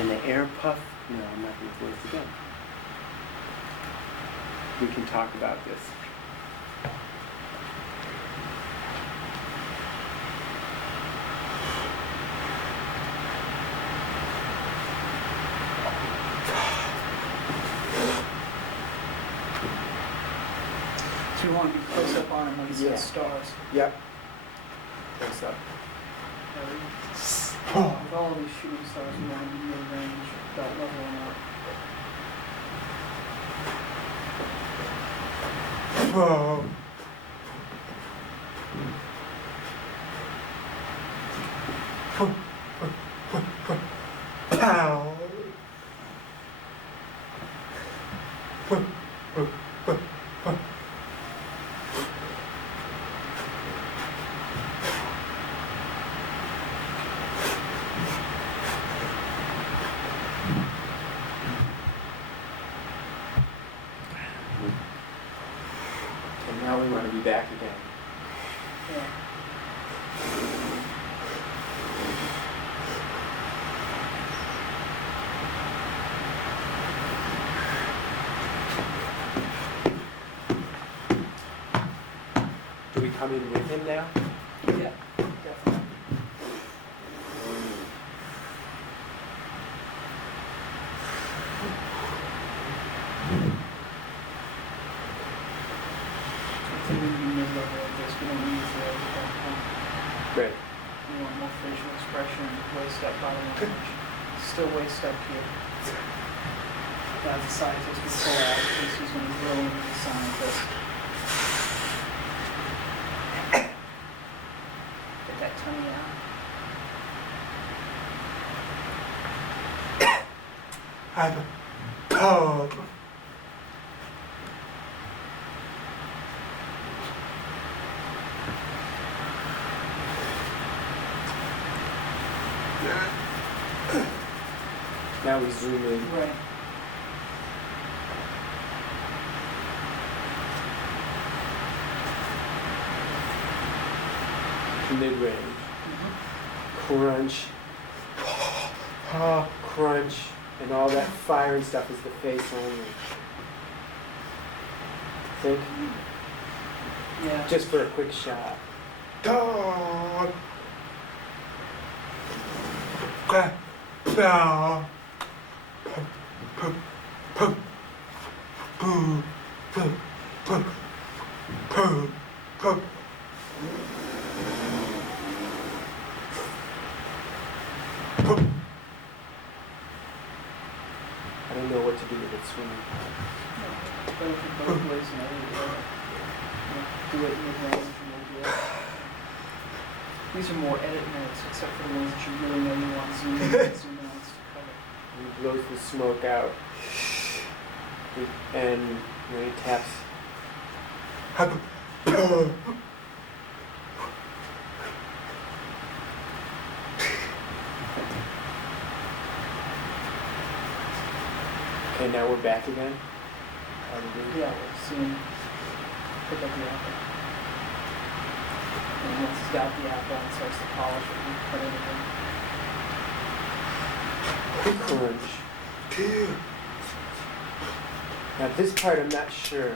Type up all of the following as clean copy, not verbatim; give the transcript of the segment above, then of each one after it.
And the air puff, no, I'm not going to voice again. We can talk about this. So you want to be close up on him when he says stars. Yep. Close up. With all of these shooting stars, we want to be mid-range, about leveling up. Whoa. Pow. And now we want to be back again. Yeah. Do we come in with him now? Yeah, definitely. I think we can mid-level like this. We don't need to Right. we want more facial expression, waist up, body language. Still waist up here. As a scientist, we pull out because he's going to grow into a scientist. Get that tummy out. Now we zoom in. Right. Mid-range. Crunch. Crunch. And all that fire and stuff is the face only. Think? Yeah. Just for a quick shot. Dog. I don't know what to do with it swimming. Both ways and do it mid-range and we'll do it. These are more edit notes, except for the ones that you really know you want to zoom in and zoom out to cover. He blows the smoke out. And when he taps. Okay, now we're back again. Yeah, we'll see him pick up the apple. And once he's got the apple and starts to polish it, we put it in. Crunch. Now this part I'm not sure.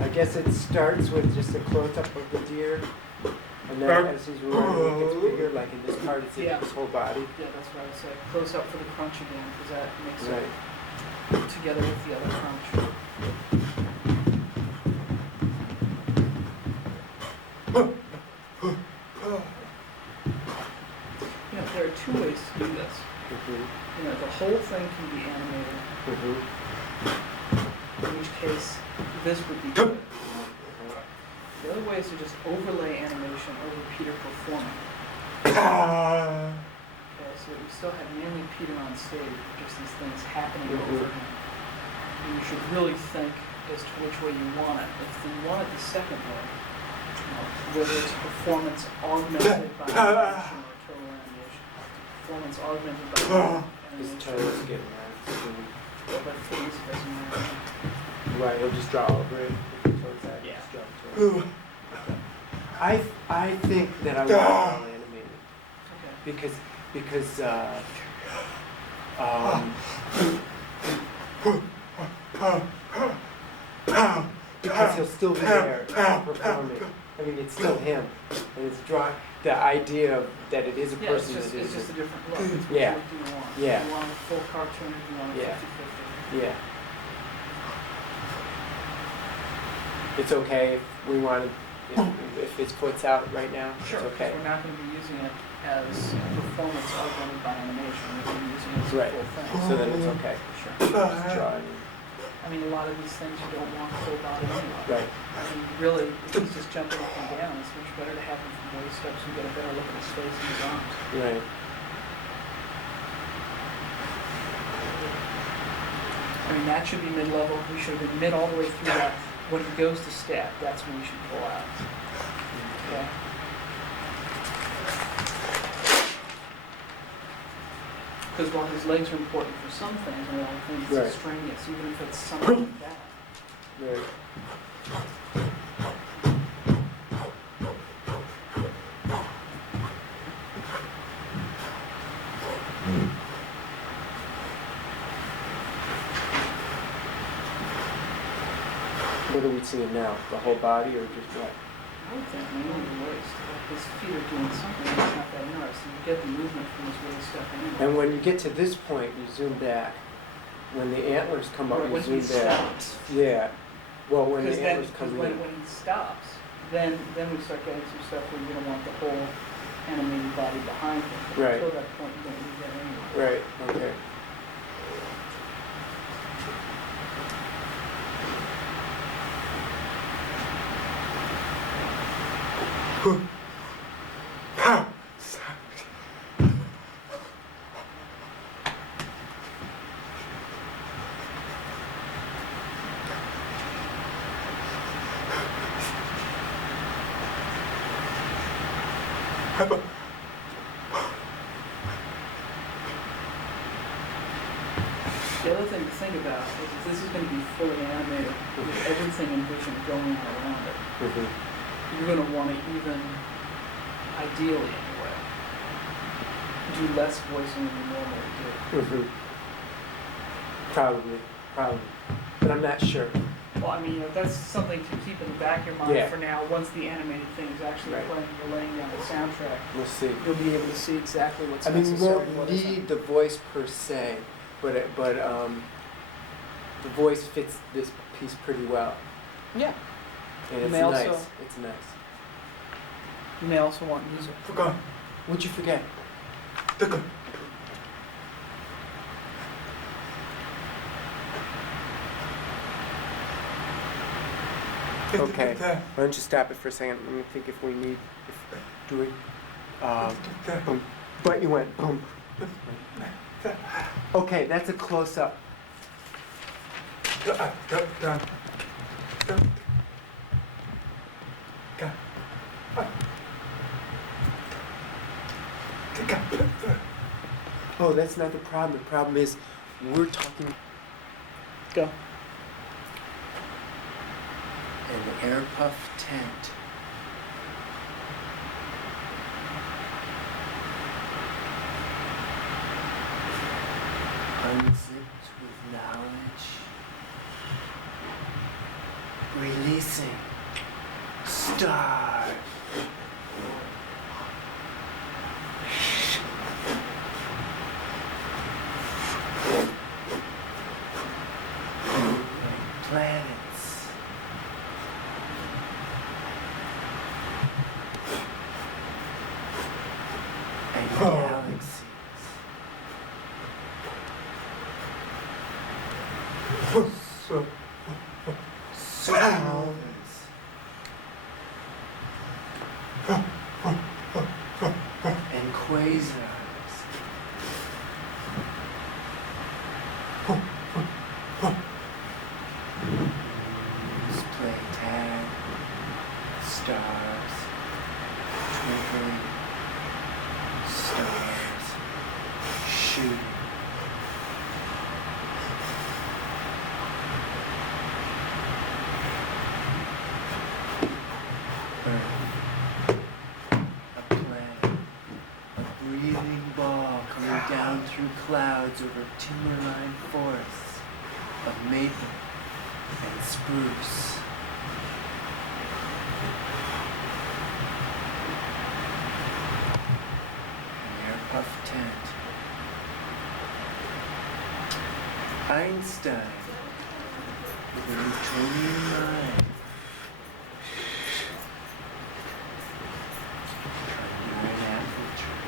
I guess it starts with just a close-up of the deer, and then as he's running it gets bigger, like in this part it's in his whole body. Yeah, that's what I would say. Close up for the crunch again, because that makes Right. it together with the other crunch. You know, there are two ways to do this. You know, the whole thing can be animated, in which case this would be good. The other way is to just overlay animation over Peter performing. Okay, so that we still have mainly Peter on stage, just these things happening over him. And you should really think as to which way you want it. If you want it the second way, you know, whether it's performance augmented by animation or total animation, performance augmented by His animation, toes getting around. but face doesn't matter. Right, he'll just draw over it. Towards that. Yeah. Just draw towards it. I think that I want it all animated Okay. because because he'll still be there performing. I mean, it's still him, and it's the idea of that it is a Yeah, person it's that is. just a different look. It's Yeah. what do you want? Yeah. Do you want a full cartoon or do you want a Yeah. 50-50? Yeah. It's okay if we want to, if his foot's out right now. Sure, It's okay. we're not going to be using it as a performance augmented by animation. We're going to be using it as a Right. full thing. So then it's okay. Sure. Just draw it. I mean, a lot of these things you don't want the full body anyway. Right. I mean, really, if he's just jumping up and down, it's much better to have him from waist up so you get a better look at his face and his arms. Right. I mean, that should be mid-level. We should have been mid all the way through that. When he goes to step, that's when we should pull out. Okay? Because while his legs are important for some things, and other things Right. it's extraneous, even if it's something like that. Right. What are we seeing now? The whole body or just what? I would think mainly the waist. Like his feet are doing something that's not that interesting. You get the movement from his waist up anyway. And when you get to this point, you zoom back. When the antlers come up, Or you when he zoom back. stops. Yeah. Well, when Because the then, antlers because come when, in. when he stops, then we start getting some stuff where you're gonna want the whole animated body behind him. But Right. until that point, you don't need that anyway. Right. Okay. The other thing to think about is if this is gonna be fully animated with everything envisioned going around it, Mhm. you're gonna wanna even, ideally anyway, do less voicing than you normally do. Mhm. Probably. But I'm not sure. Well, I mean, that's something to keep in the back of your mind Yeah. for now. Once the animated thing is actually Right. playing, you're laying down the soundtrack, We'll see. you'll be able to see exactly what's I mean, we necessary. won't what isn't. need the voice per se, but the voice fits this piece pretty well, Yeah. and You it's may nice. also- It's nice. You may also want music. What'd you forget? Okay. Why don't you stop it for a second? Let me think if we need. Do we? Boom. But you went boom. Okay, that's a close up. Oh, that's not the problem. The problem is we're talking. Go. And the air puff tent. Unzipped with knowledge. Releasing. Stars. Planets. And galaxies. Supernovas. And quasars. Let's play tag. Stars. Twinkling. Stars. Shooting. Earth. healing ball coming down through clouds over timberline forests of maple and spruce. An air puff tent. Einstein with a Newtonian mind. Under an apple tree.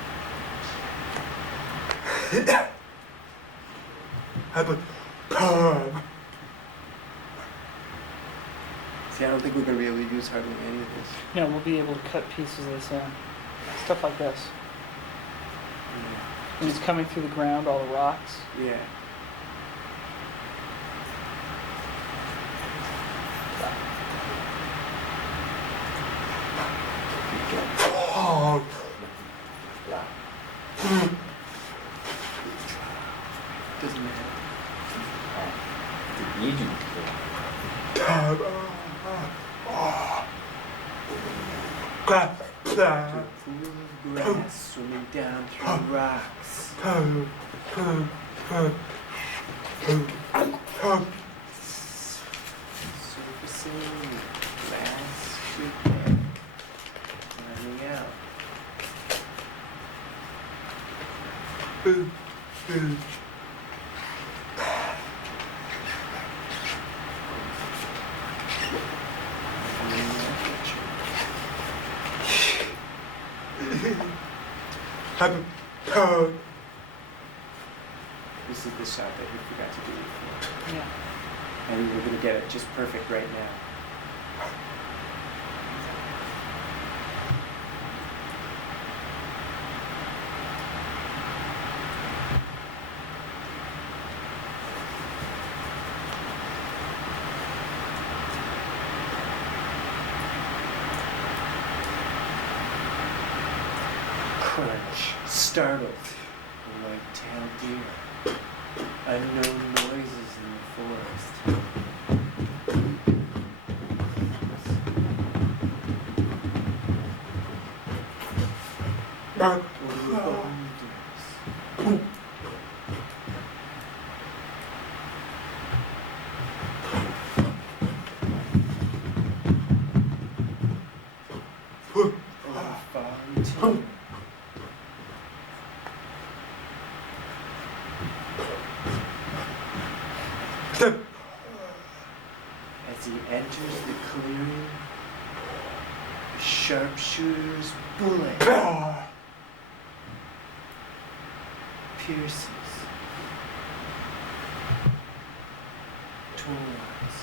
See, I don't think we're going to be able to use hardly any of this. Yeah, we'll be able to cut pieces of this in. Stuff like this. Yeah. And it's coming through the ground, all the rocks. Yeah. Doesn't matter. The agent. To a pool of grass swimming down through rocks. Surfacing glass streetlight. Running out. This is the shot that we forgot to do before. Yeah. And we're going to get it just perfect right now. Crunch, startled, a white-tailed deer. Unknown noises in the forest. Little boulders. Over fallen timber. As he enters the clearing, the sharpshooter's bullet pierces towards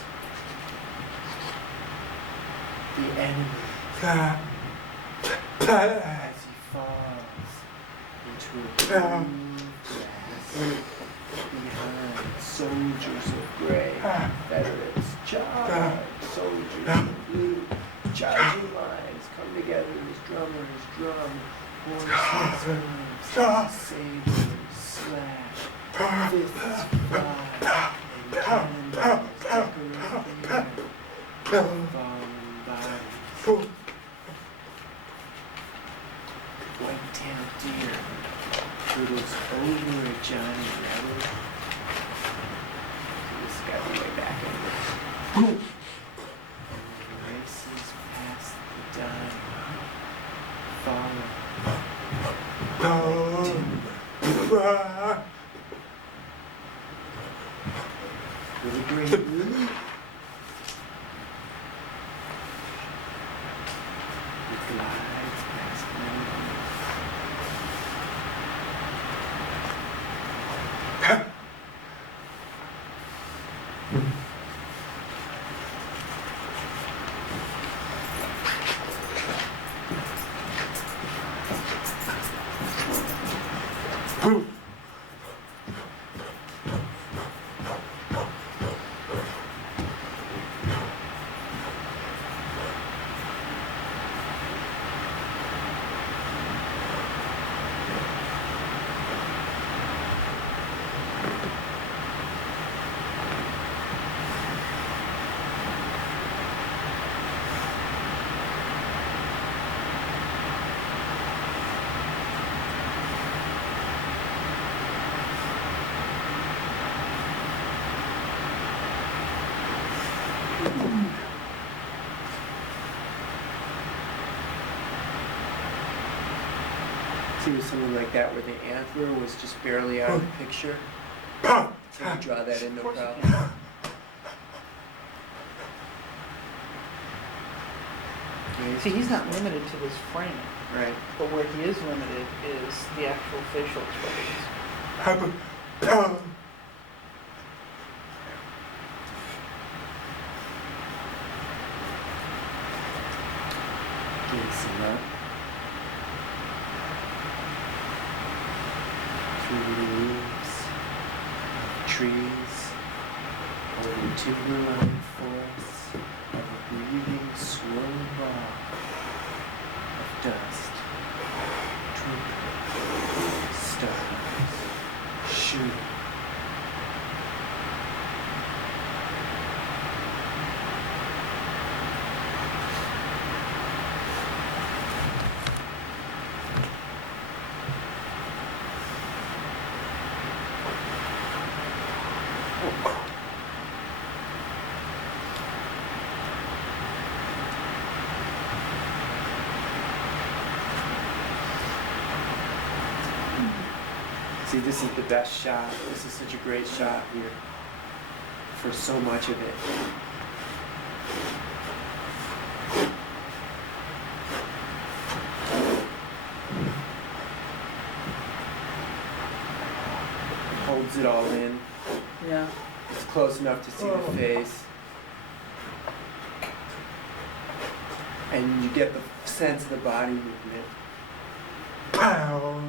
the enemy as he falls into a pool of grass. Behind, soldiers of gray, Confederates charge, soldiers of blue, charging lines come together as drummers drum, horses hooves, sabers slash, fists fly, and cannonballs decorate the air. Fallen bodies, white-tailed deer hurdles over a Johnny Rebel. So this got me way back in this. And races past the dying, fallen, timber. With a great lily. It glides past mountains. See, with something like that where the antler was just barely out of the picture, can you draw that in, no Of course you problem? can. Yeah, See, he's not limited to this framing, right. but where he is limited is the actual facial expressions. Gazing up through the leaves of trees, over to the line forests of a breathing, swirling ball of dust, twinkling stars, shooting. See, this is the best shot. This is such a great shot here for so much of it. Holds it all in. Yeah. It's close enough to see the face. And you get the sense of the body movement. Pow!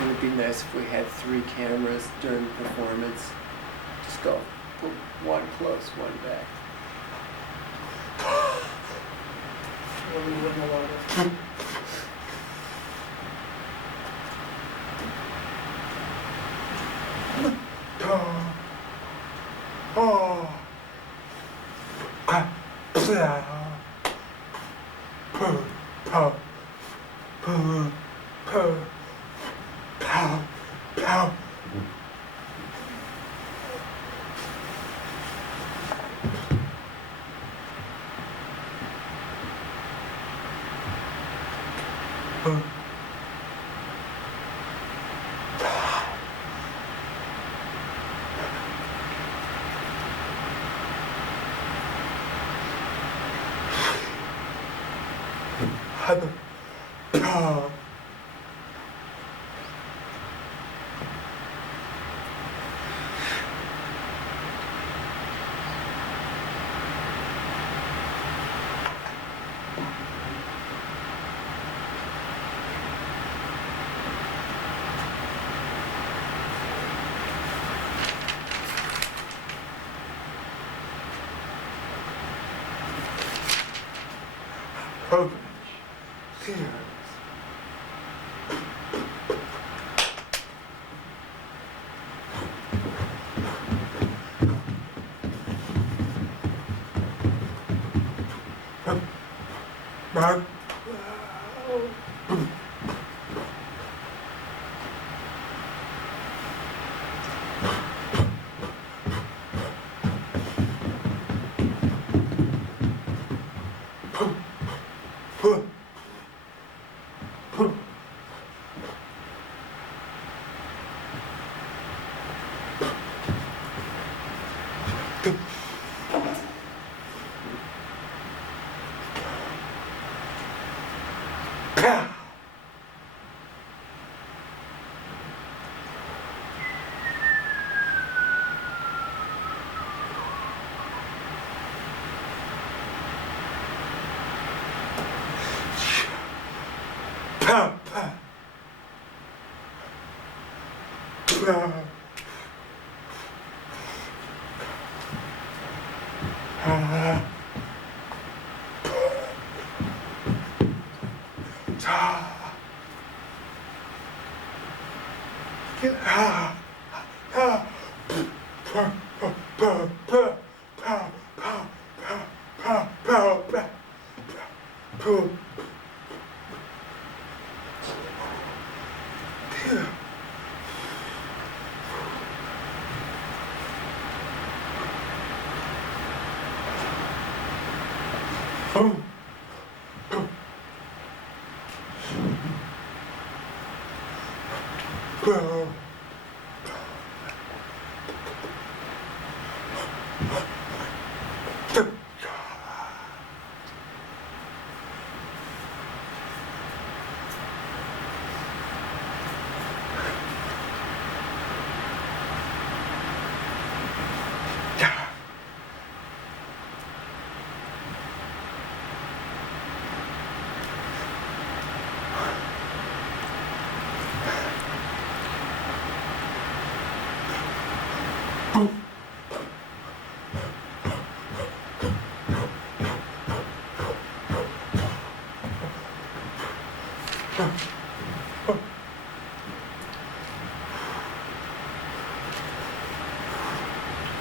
It would be nice if we had 3 cameras during the performance. Just go, put one close, one back. Well, we wouldn't allow this.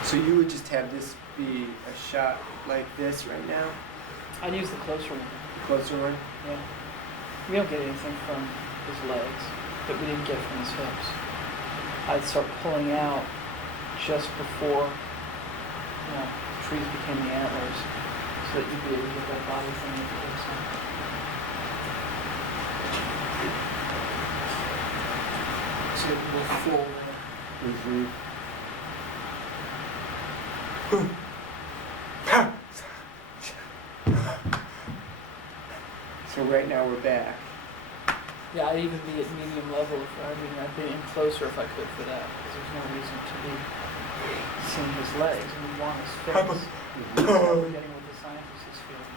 So you would just have this be a shot like this right now? I'd use the closer one. Closer one? Yeah. We don't get anything from his legs that we didn't get from his hips. I'd start pulling out just before, trees became the antlers, so that you'd be able to get that body thing with the hips on. So that you go full there. Mm-hmm. So right now we're back. Yeah, I'd even be at medium level I'd be in closer if I could for that, because there's no reason to be seeing his legs, and we want his face. That's what we're getting what the scientist is feeling.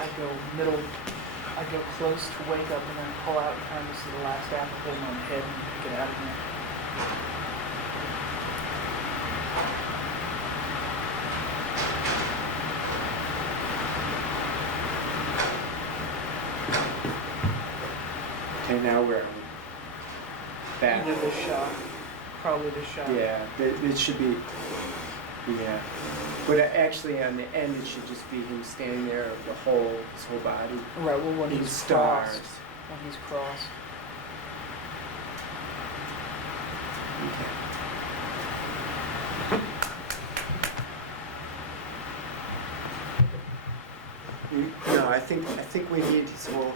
I'd go close to wake up and then pull out and kind of see the last apple hitting on the head and get out of here. Okay, now where are we? Back. Either this shot, probably this shot. Yeah, it should be. Yeah, but actually on the end it should just be him standing there, his whole body. Right. Well, when in he's stars. crossed. When he's crossed. No, I think we need his whole.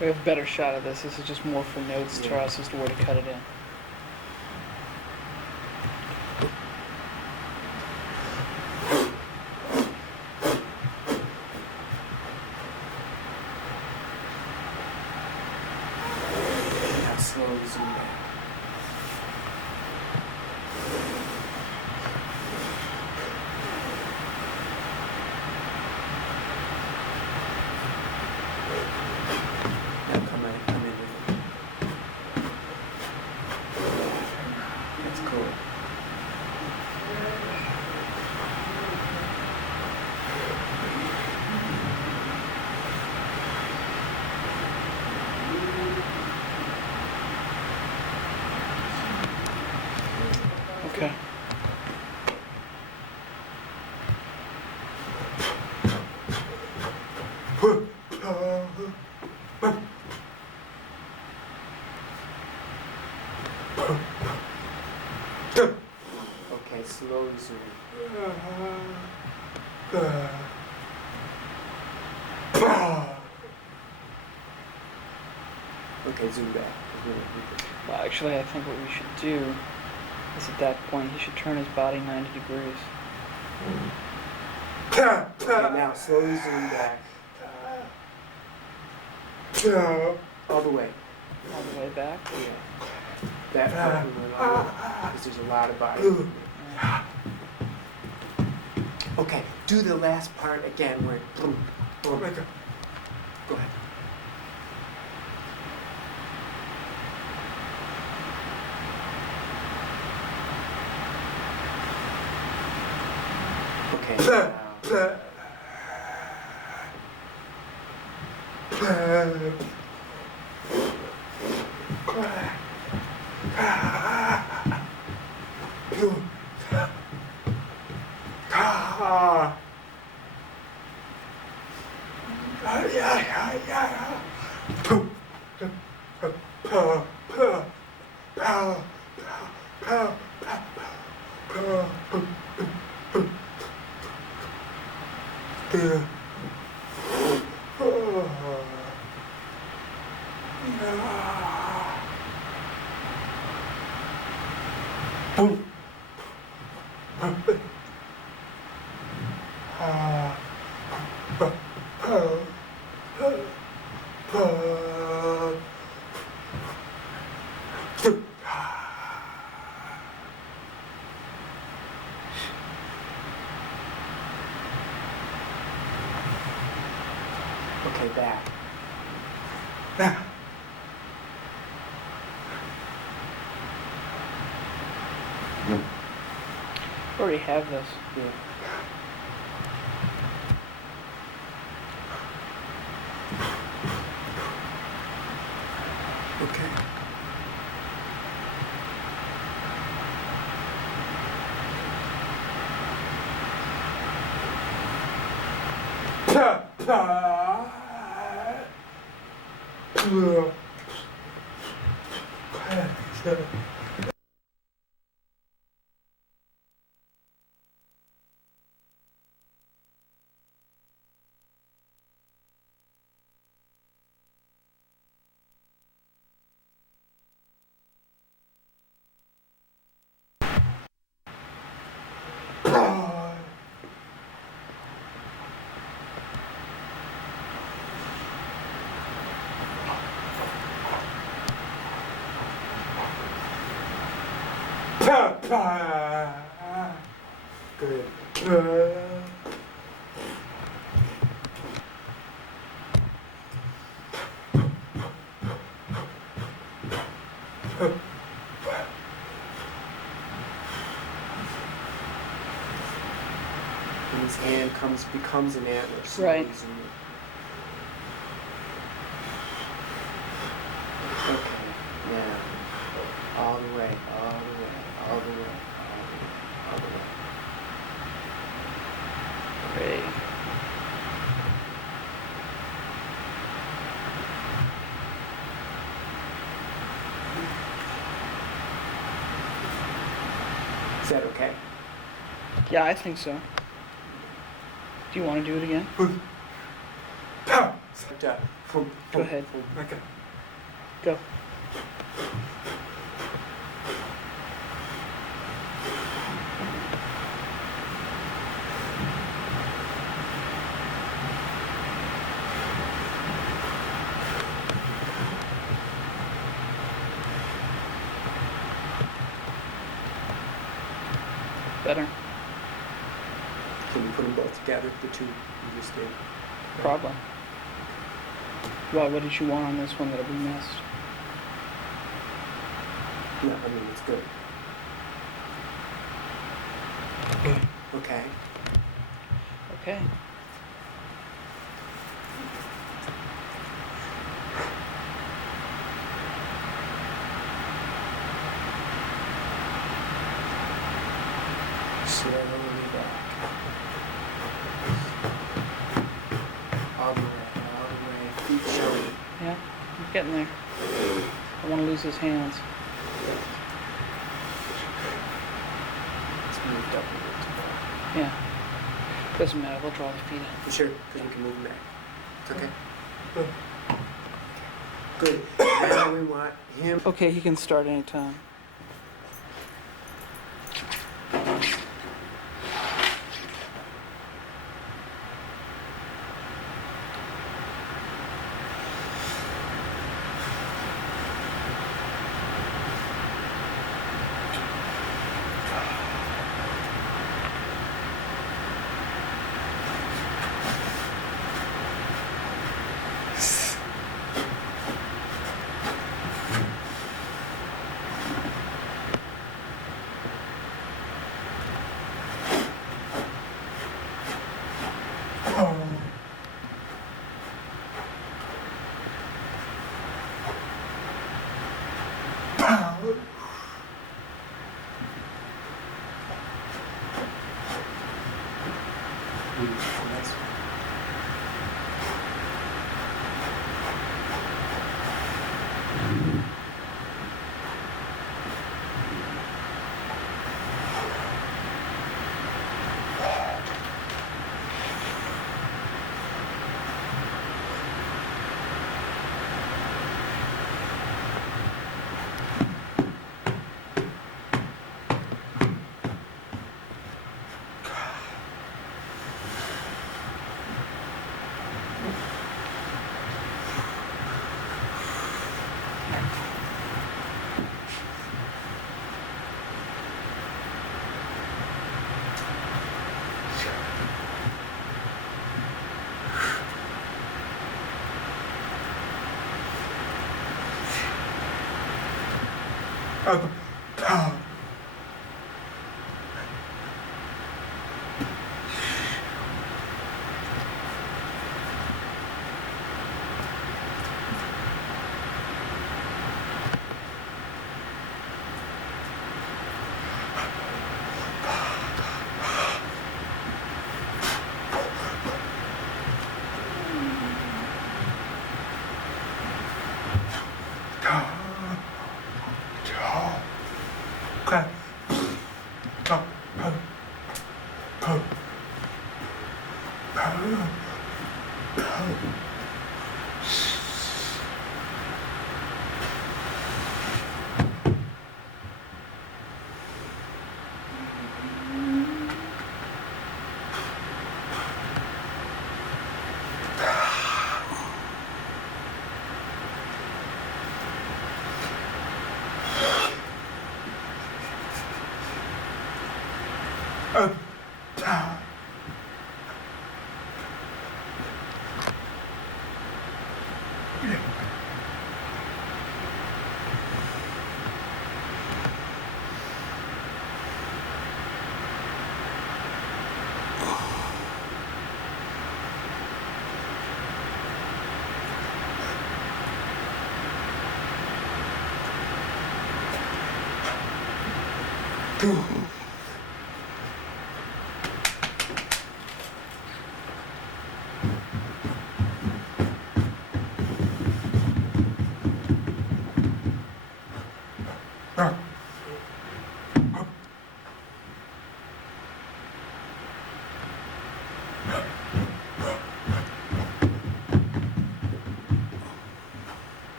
We have a better shot of this. This is just more for notes to us as to where to cut it in. Now slowly zoom back. Now come in with it. That's cool. Okay. Okay, slowly zoom. Okay, zoom back. Well, actually, I think what we should do is at that point he should turn his body 90 degrees. Okay, now slowly zoom back. All the way. All the way back. Yeah. That part we went all the way, because there's a lot of body. Okay, do the last part again where boom, boom. Go ahead. Okay. Now. Okay, back. Already have this. Yeah. Okay. Good. And his hand becomes an antler. So Right. he's in the- Okay, now, all the way, all the way, all the way, all the way, all the way. Great. Is that okay? Yeah, I think so. Do you want to do it again? Go ahead. Okay. Go. Better. Can you put them both together, the two you just did? Probably. Why? What did you want on this one that we missed? Yeah, I mean, it's good. Okay. Okay. Slowly back. All the way, feet showing. Yeah, I'm getting there. I want to lose his hands. It's moved up a little too far. Yeah. Doesn't matter. We'll draw the feet in. For sure, because we can move them back. It's okay. Good. Now we want him. Okay, he can start anytime. That's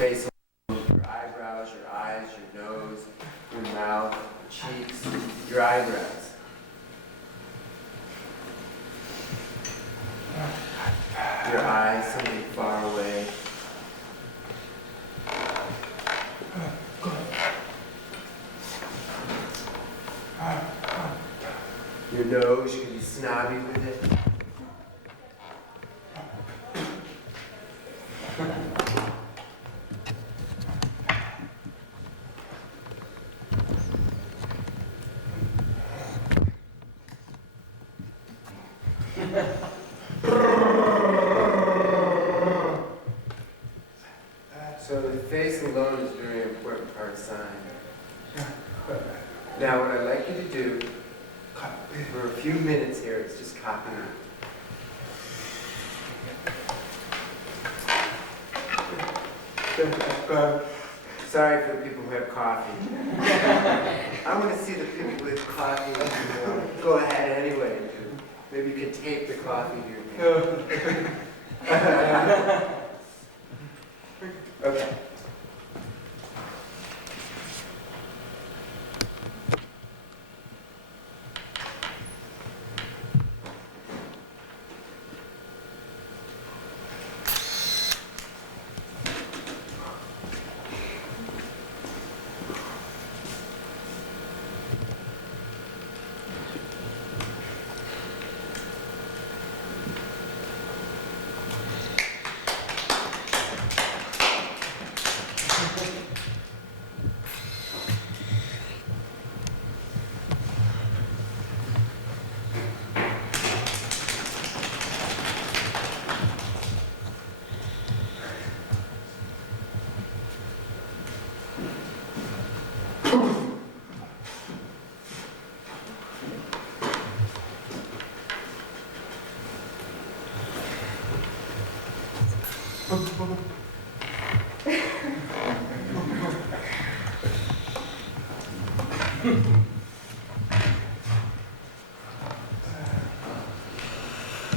Face, your eyebrows, your eyes, your nose, your mouth, your cheeks, your eyebrows. Your eyes, something far away. Your nose, you can be snobby with it. So the face alone is a very important part of sign. Now what I'd like you to do, for a few minutes here, is just copy it. Sorry for the people who have coffee. I want to see the people with coffee. Go ahead anyway. Maybe you can tape the coffee to your hand. Okay.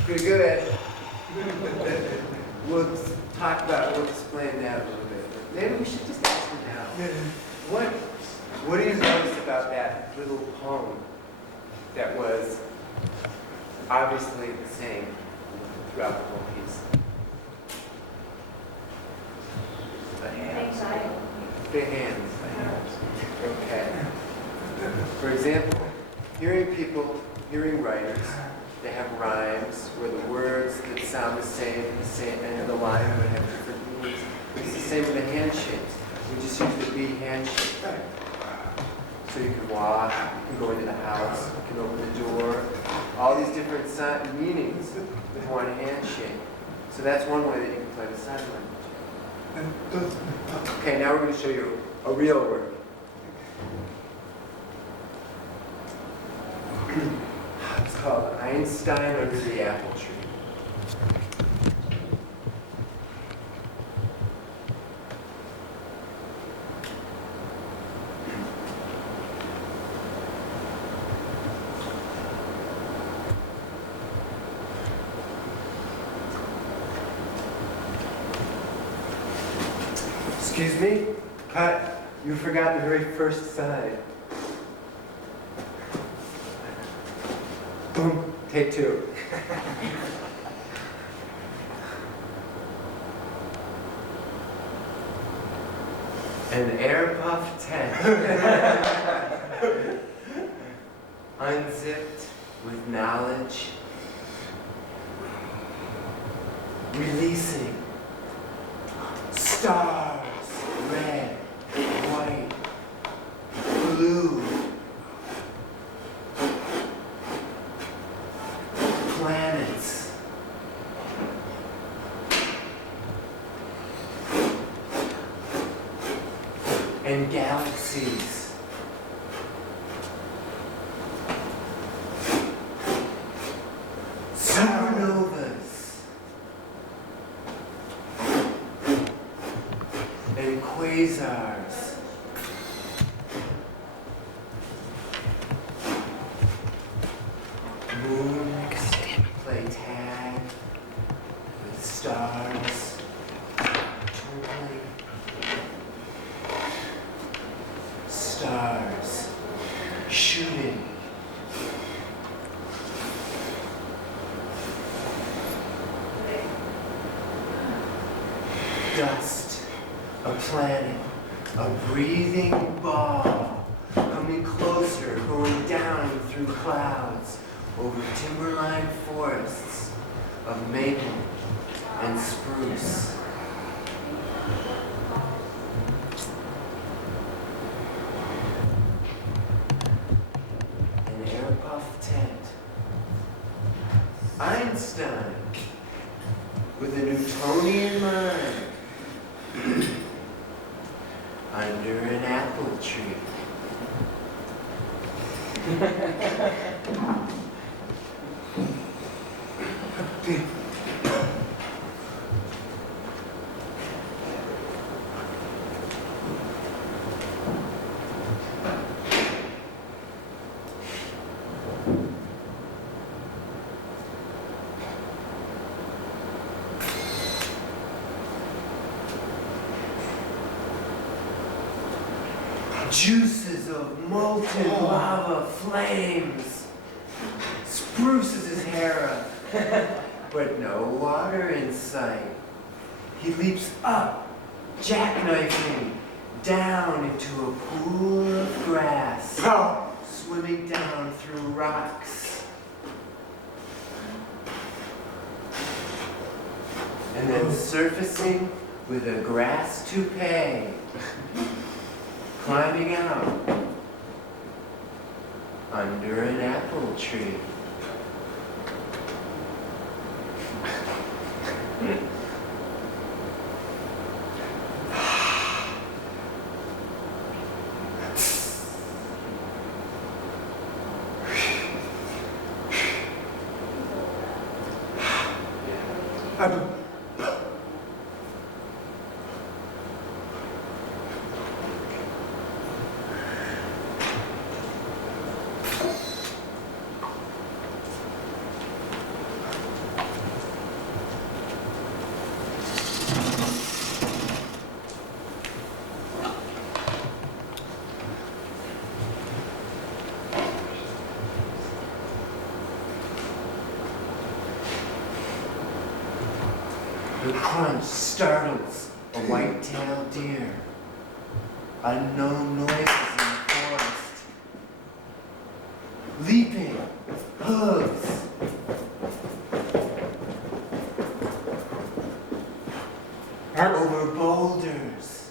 Pretty good. We'll explain that a little bit. Maybe we should just ask him now. What do you notice about that little poem that was obviously the same throughout the whole piece? The hands. The hands. Okay. For example, hearing writers, they have rhymes where the words that sound the same at the end of the line would have different meanings. It's the same with the handshakes. We just use the B handshake. So you can walk, you can go into the house, you can open the door. All these different meanings with one handshake. So that's one way that you can play the sign language. Okay, now we're going to show you a real word. It's called Einstein under the apple tree. Excuse me? Cut. You forgot the very first side. Boom. Take two. An air puff tent. Unzipped with knowledge. Releasing stars, red, white, blue, planets, and galaxies. Supernovas and quasars. Moons play tag with stars twinkling. Stars shooting. Dust, a planet, a breathing ball, coming closer, going down through clouds, over timberline forests of maple and spruce. An air puff tent. Einstein, with a Newtonian mind. Under an apple tree. Juices of molten lava flames. Spruces his hair up, but no water in sight. He leaps up, jackknifing down into a pool of grass, swimming down through rocks. And then surfacing with a grass toupee. Climbing out under an apple tree. The crunch startles a white-tailed deer. Unknown noises in the forest. Leaping hooves. Over boulders.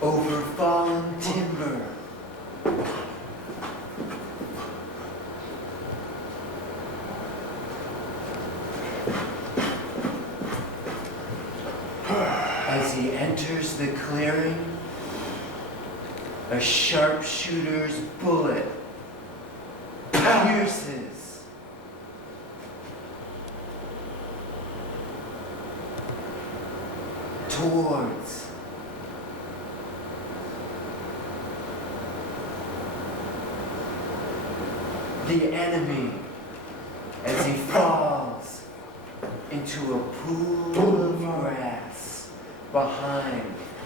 Over fallen timber. As he enters the clearing, a sharpshooter's bullet pierces towards the enemy as he falls into into a pool of grass behind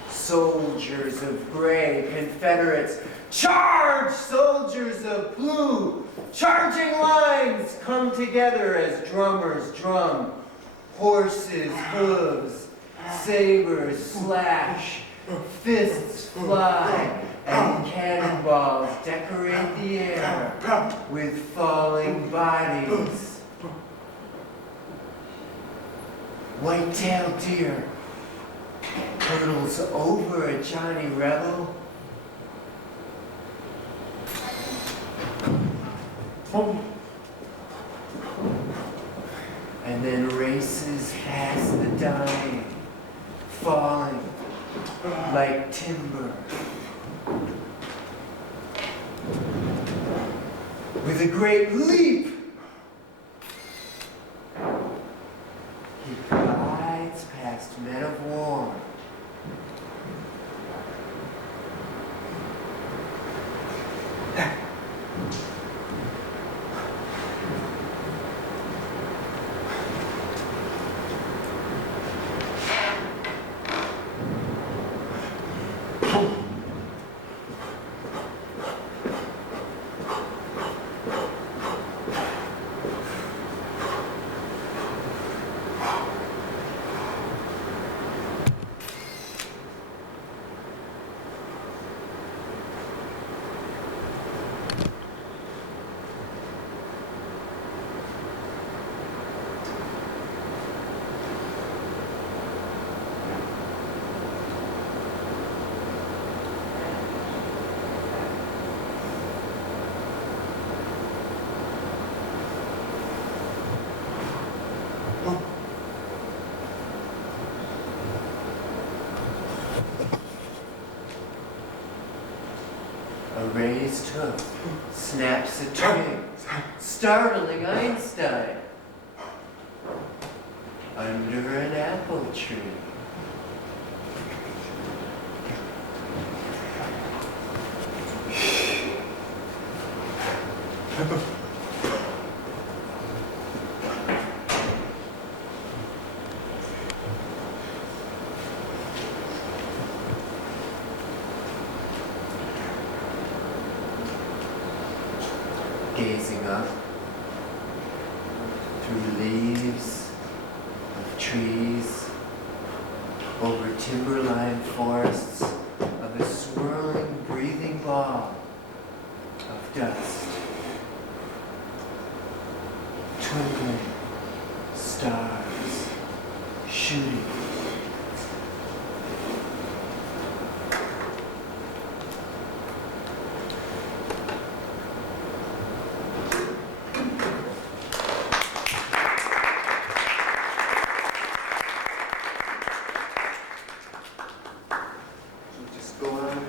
soldiers of gray, Confederates. Charge, soldiers of blue! Charging lines come together as drummers drum. Horses, hooves, sabers slash, fists fly, and cannonballs decorate the air with falling bodies. White-tailed deer hurtles over a Johnny Rebel. And then races past the dying, falling like timber. With a great leap, he glides past men of war. A raised hoof snaps a twig, startling Einstein under an apple tree. Gazing up through leaves of trees, over timber-lined forests of a swirling, breathing ball of dust. Twinkling stars shooting. Just go on.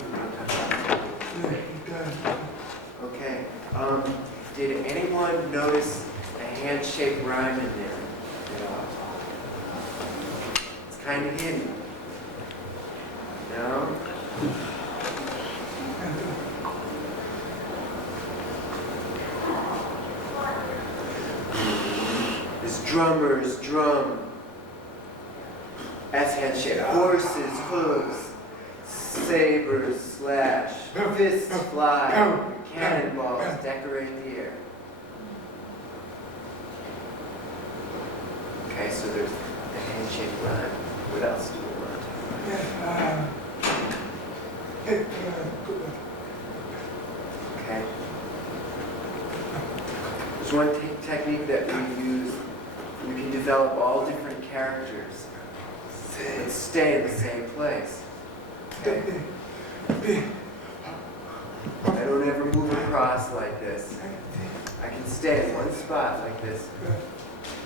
Okay. Did anyone notice a handshake rhyme in there? It's kind of hidden. No? As drummers drum. As handshake. Horses, hooves, sabers slash, fists fly, cannonballs decorate the air. Okay, so there's the handshake rhyme. What else do we want to talk about? Okay. There's one technique that we use. We can develop all different characters and stay in the same place. Okay? I don't ever move across like this. I can stay in one spot like this.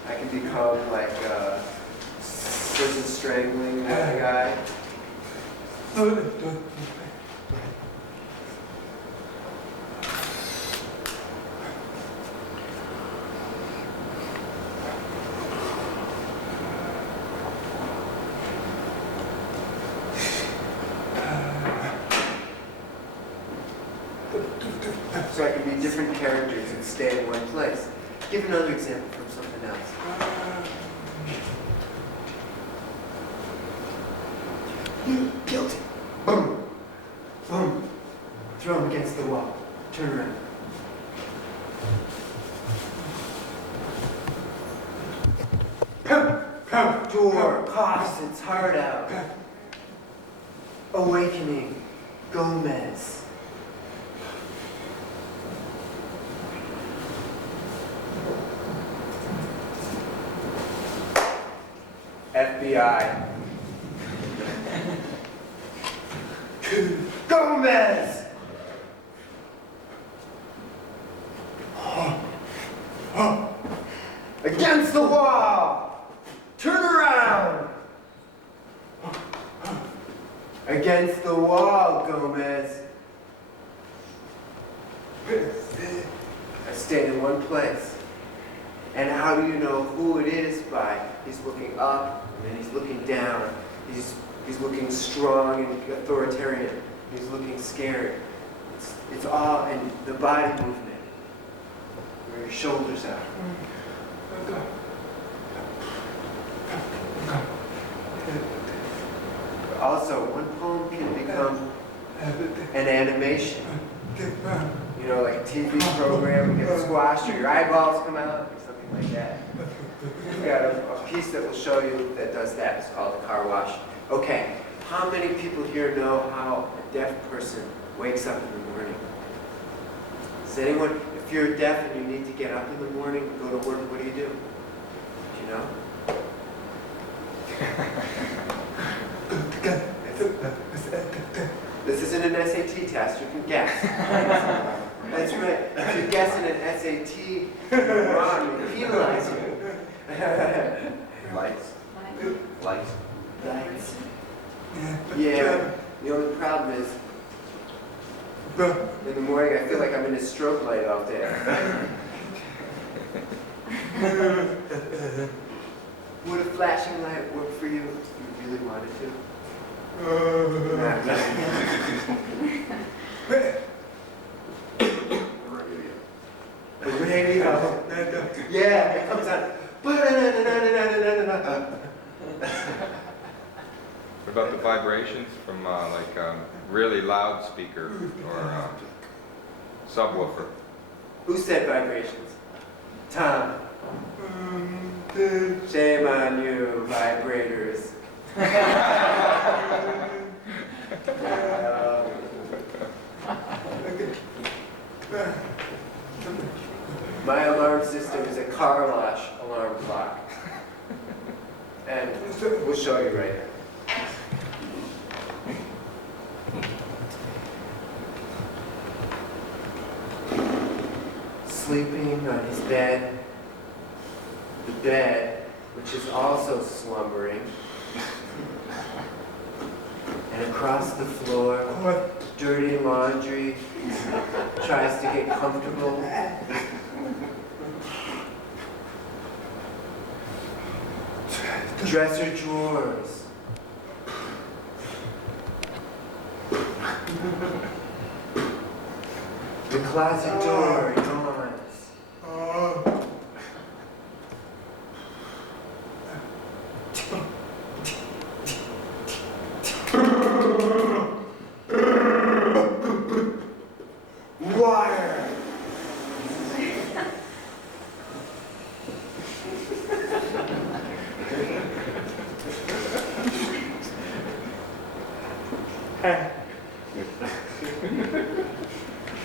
I can become like a person strangling the other guy. So I can be different characters and stay in one place. Give another example from something else. Guilty. Boom. Boom. Throw him against the wall. Turn around. Door coughs its heart out. Awakening. Gomez. FBI. Gomez! Against the wall! Turn around! Against the wall, Gomez. I stayed in one place. And how do you know who it is by? He's looking up, and then he's looking down. He's looking strong and authoritarian. He's looking scared. It's all in the body movement, where your shoulders out. Also, one poem can become an animation. You know, like a TV program, you get squashed or your eyeballs come out, or something like that. We've got a piece that will show you that does that. It's called a car wash. Okay, how many people here know how a deaf person wakes up in the morning? Does anyone, if you're deaf and you need to get up in the morning and go to work, what do? Do you know? This isn't an SAT test, you can guess. That's right. If you're guessing an SAT, you're wrong, we penalize you. Lights. Lights. Lights. Yeah, the only problem is, in the morning I feel like I'm in a strobe light all day. Would a flashing light work for you if you really wanted to? The radio. Yeah, it comes out. What about the vibrations from really loud speaker or subwoofer? Who said vibrations? Tom. Shame on you, vibrators. My alarm system is a car wash alarm clock. And we'll show you right now. Sleeping on his bed, the bed, which is also slumbering, and across the floor, dirty laundry tries to get comfortable. Dresser drawers. The closet door yawns. Water.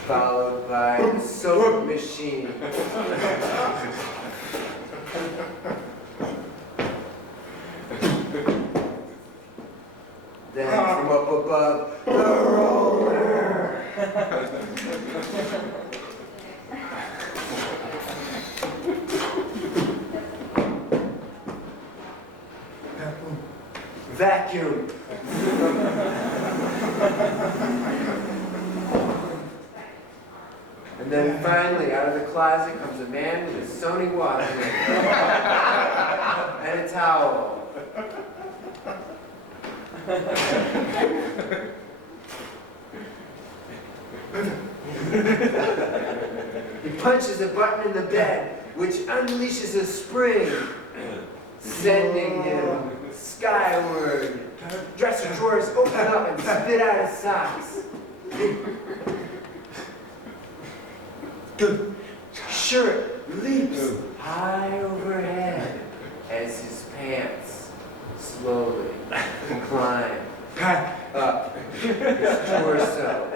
Followed by the soap machine. Then from up above, the roller. Vacuum. And then finally, out of the closet comes a man with a Sony Walkman and a towel. He punches a button in the bed, which unleashes a spring, sending him skyward. dresser drawers open up and spit out his socks. Shirt leaps high overhead as his pants slowly climb up his torso.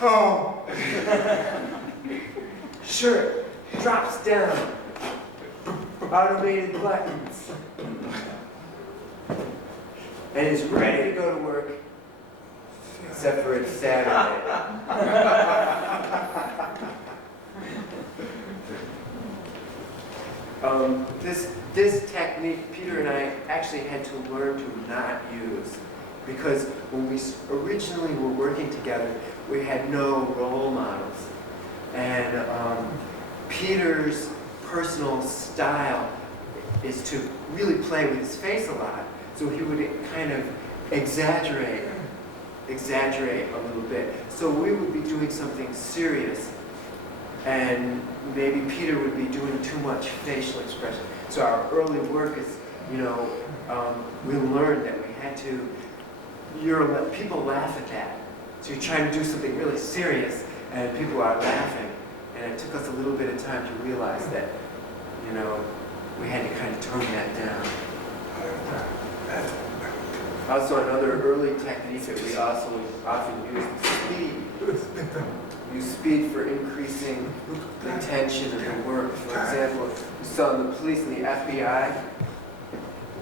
Oh. Shirt drops down. Automated buttons. And is ready to go to work, except for it's Saturday. This technique, Peter and I actually had to learn to not use, because when we originally were working together, we had no role models. And Peter's personal style is to really play with his face a lot. So he would kind of exaggerate a little bit. So we would be doing something serious, and maybe Peter would be doing too much facial expression. So our early work is, we learned that we had to, people laugh at that. So you're trying to do something really serious, and people are laughing. And it took us a little bit of time to realize that, we had to kind of tone that down. Also, another early technique that we also often use is speed. Use speed for increasing the tension of the work. For example, you saw the police and the FBI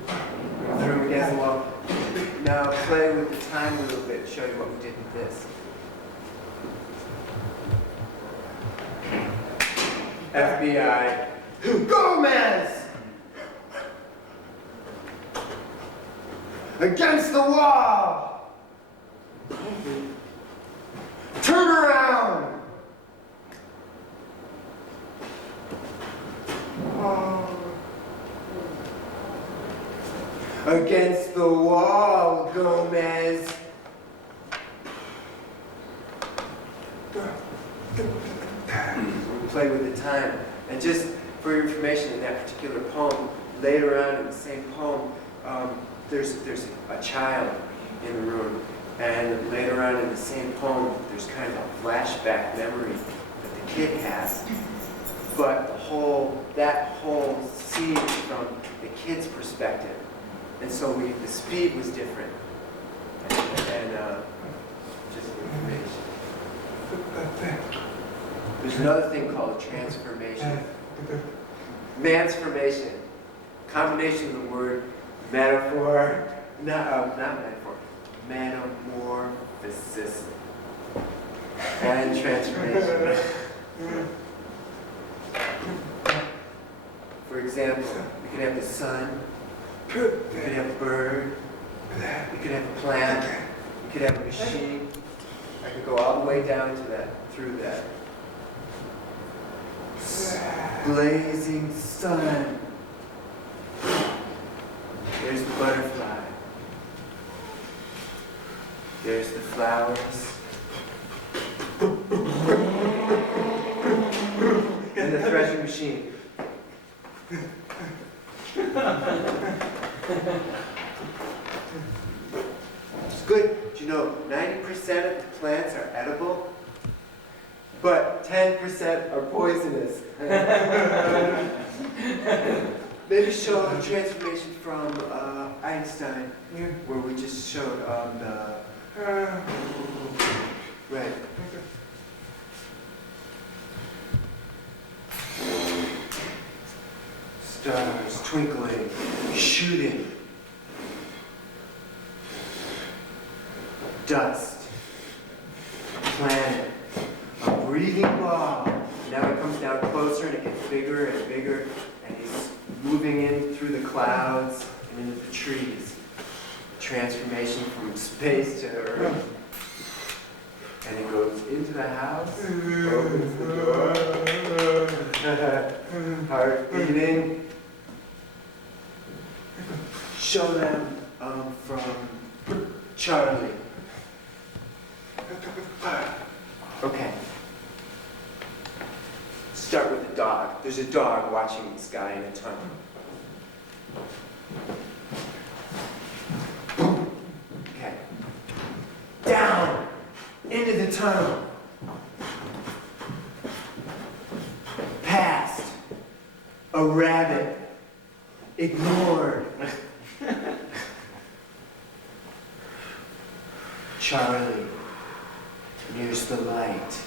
threw them against the wall. Now play with the time a little bit, show you what we did with this. FBI, Gomez! Against the wall! Turn around! Against the wall, Gomez! Play with the time. And just for your information, in that particular poem, later on in the same poem, there's a child in the room, and later on in the same poem, there's kind of a flashback memory that the kid has. But that whole scene is from the kid's perspective, and so the speed was different. And just for information. There's another thing called transformation. Mansformation. Combination of the word metaphor, not metaphor, metamorphosis, and transformation. For example, you could have the sun, you could have a bird, you could have a plant, you could have a machine. I could go all the way down to that, through that. Blazing sun. There's the butterfly. There's the flowers. And the threshing machine. It's good. Do you know 90% of the plants are edible, but 10% are poisonous. Maybe show a transformation from Einstein, where we just showed right. Stars twinkling, shooting. Dust, planet, a breathing ball. Now it comes down closer and it gets bigger and bigger, and he's moving in through the clouds and into the trees. Transformation from space to Earth. And he goes into the house, opens the door, heart beating. Show them from Charlie. Okay. Start with the dog. There's a dog watching this guy in a tunnel. tunnel. Past. A rabbit. Ignored. Charlie nears the light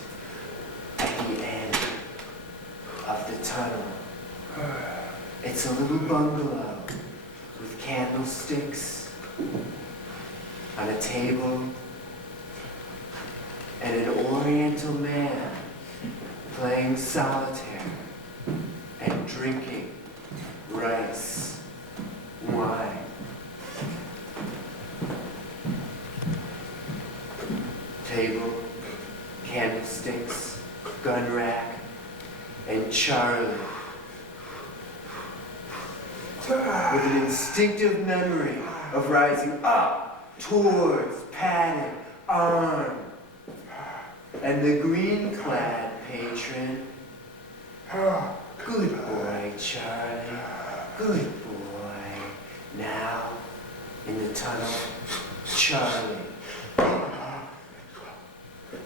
at the end of the tunnel. It's a little bungalow with candlesticks on a table and an Oriental man playing solitaire and drinking rice wine. Table, candlesticks, gun rack, and Charlie with an instinctive memory of rising up towards padded arm and the green-clad patron. Good boy, Charlie. Good boy. Now, in the tunnel, Charlie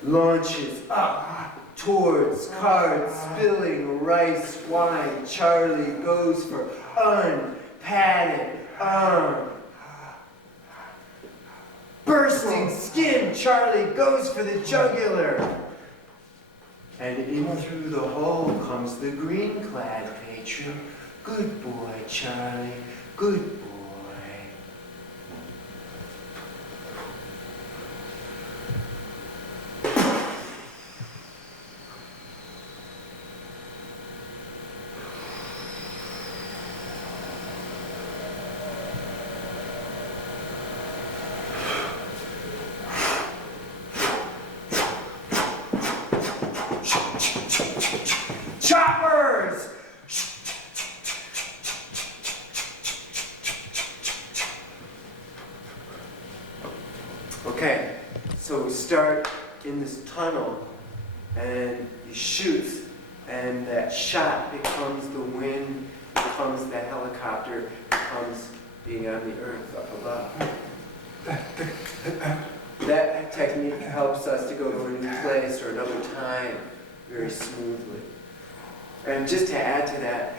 launches up towards card spilling rice wine. Charlie goes for unpadded arm. Bursting skin, Charlie goes for the jugular. And in through the hole comes the green-clad patron. Good boy, Charlie. Good boy. Choppers! Okay, so we start in this tunnel and he shoots and that shot becomes the wind, becomes the helicopter, becomes being on the earth up above. That technique helps us to go to a new place or another time very smoothly. And just to add to that,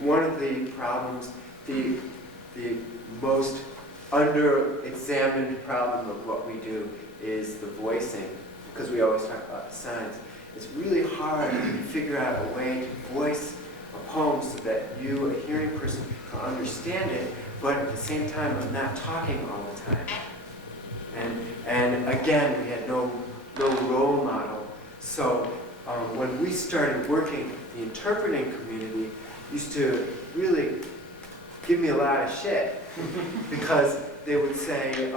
one of the problems, the most under-examined problem of what we do is the voicing, because we always talk about the signs. It's really hard to figure out a way to voice a poem so that you, a hearing person, can understand it, but at the same time, I'm not talking all the time. And again, we had no role model. So when we started working, the interpreting community used to really give me a lot of shit because they would say,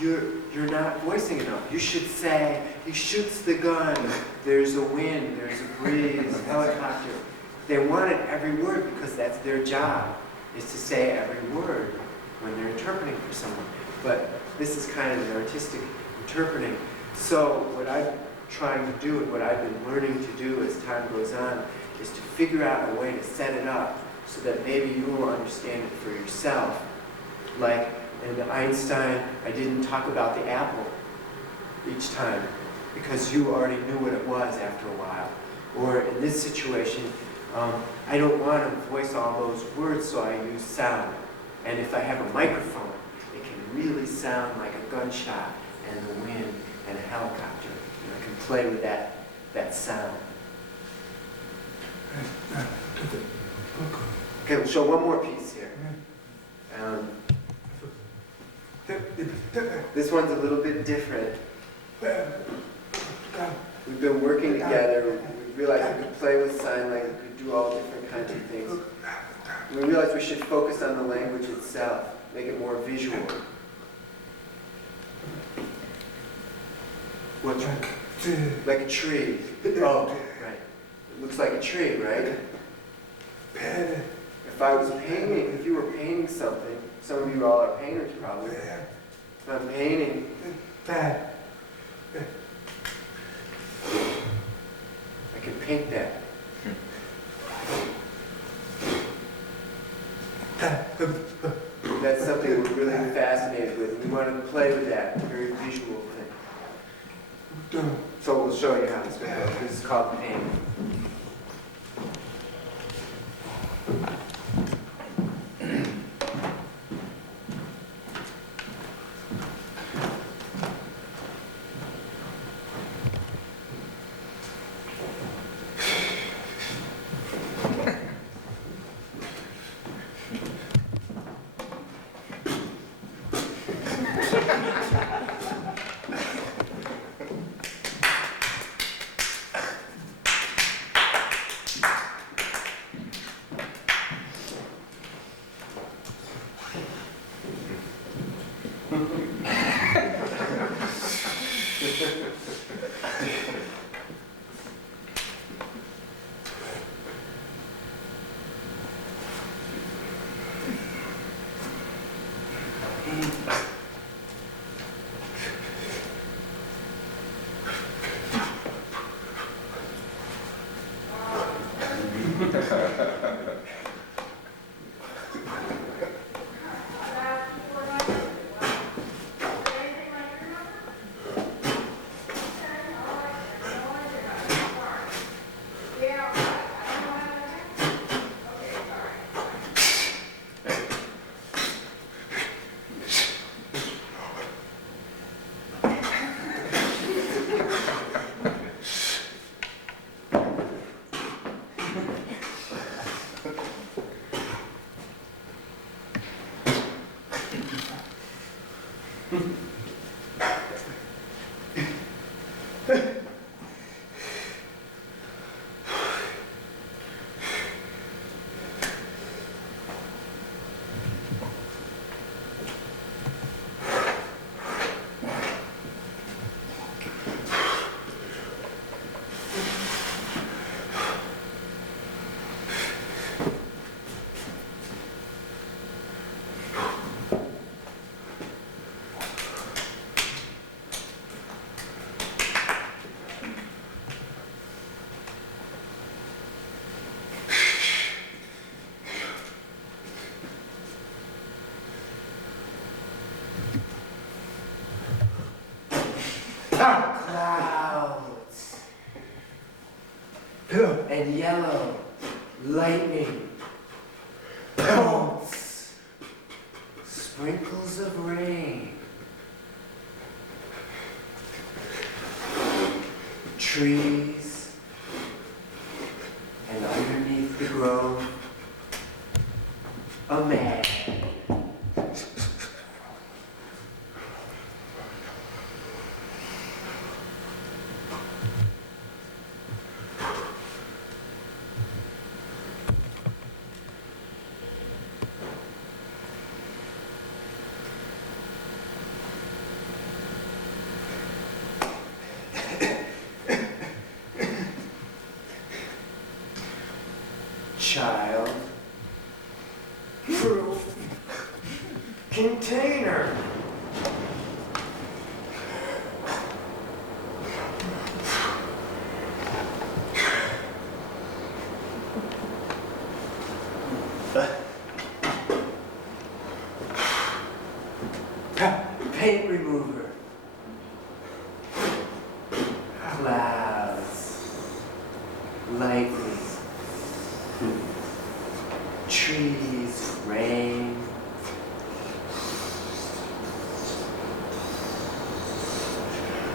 you're not voicing enough. You should say, he shoots the gun, there's a wind, there's a breeze, helicopter. They wanted every word because that's their job, is to say every word when they're interpreting for someone. But this is kind of an artistic interpreting. So what I'm trying to do and what I've been learning to do as time goes on is to figure out a way to set it up so that maybe you will understand it for yourself. Like in Einstein, I didn't talk about the apple each time because you already knew what it was after a while. Or in this situation, I don't want to voice all those words, so I use sound. And if I have a microphone, it can really sound like a gunshot and the wind and a helicopter. And I can play with that sound. Okay, we'll show one more piece here. This one's a little bit different. We've been working together. We realized we could play with sign language, we could do all different kinds of things. We realized we should focus on the language itself, make it more visual. What tree? Like a tree. Oh, right. It looks like a tree, right? If I was painting, if you were painting something, some of you all are painters probably. If I'm painting, I can paint that. That's something we're really fascinated with. We want to play with that very visual thing. show you how this would go. This is called pain. Clouds and yellow lightning, bolts, sprinkles of rain, trees, and underneath the grove, a man. Child proof container. Paint remover. Clouds. Lightning. Trees, rain,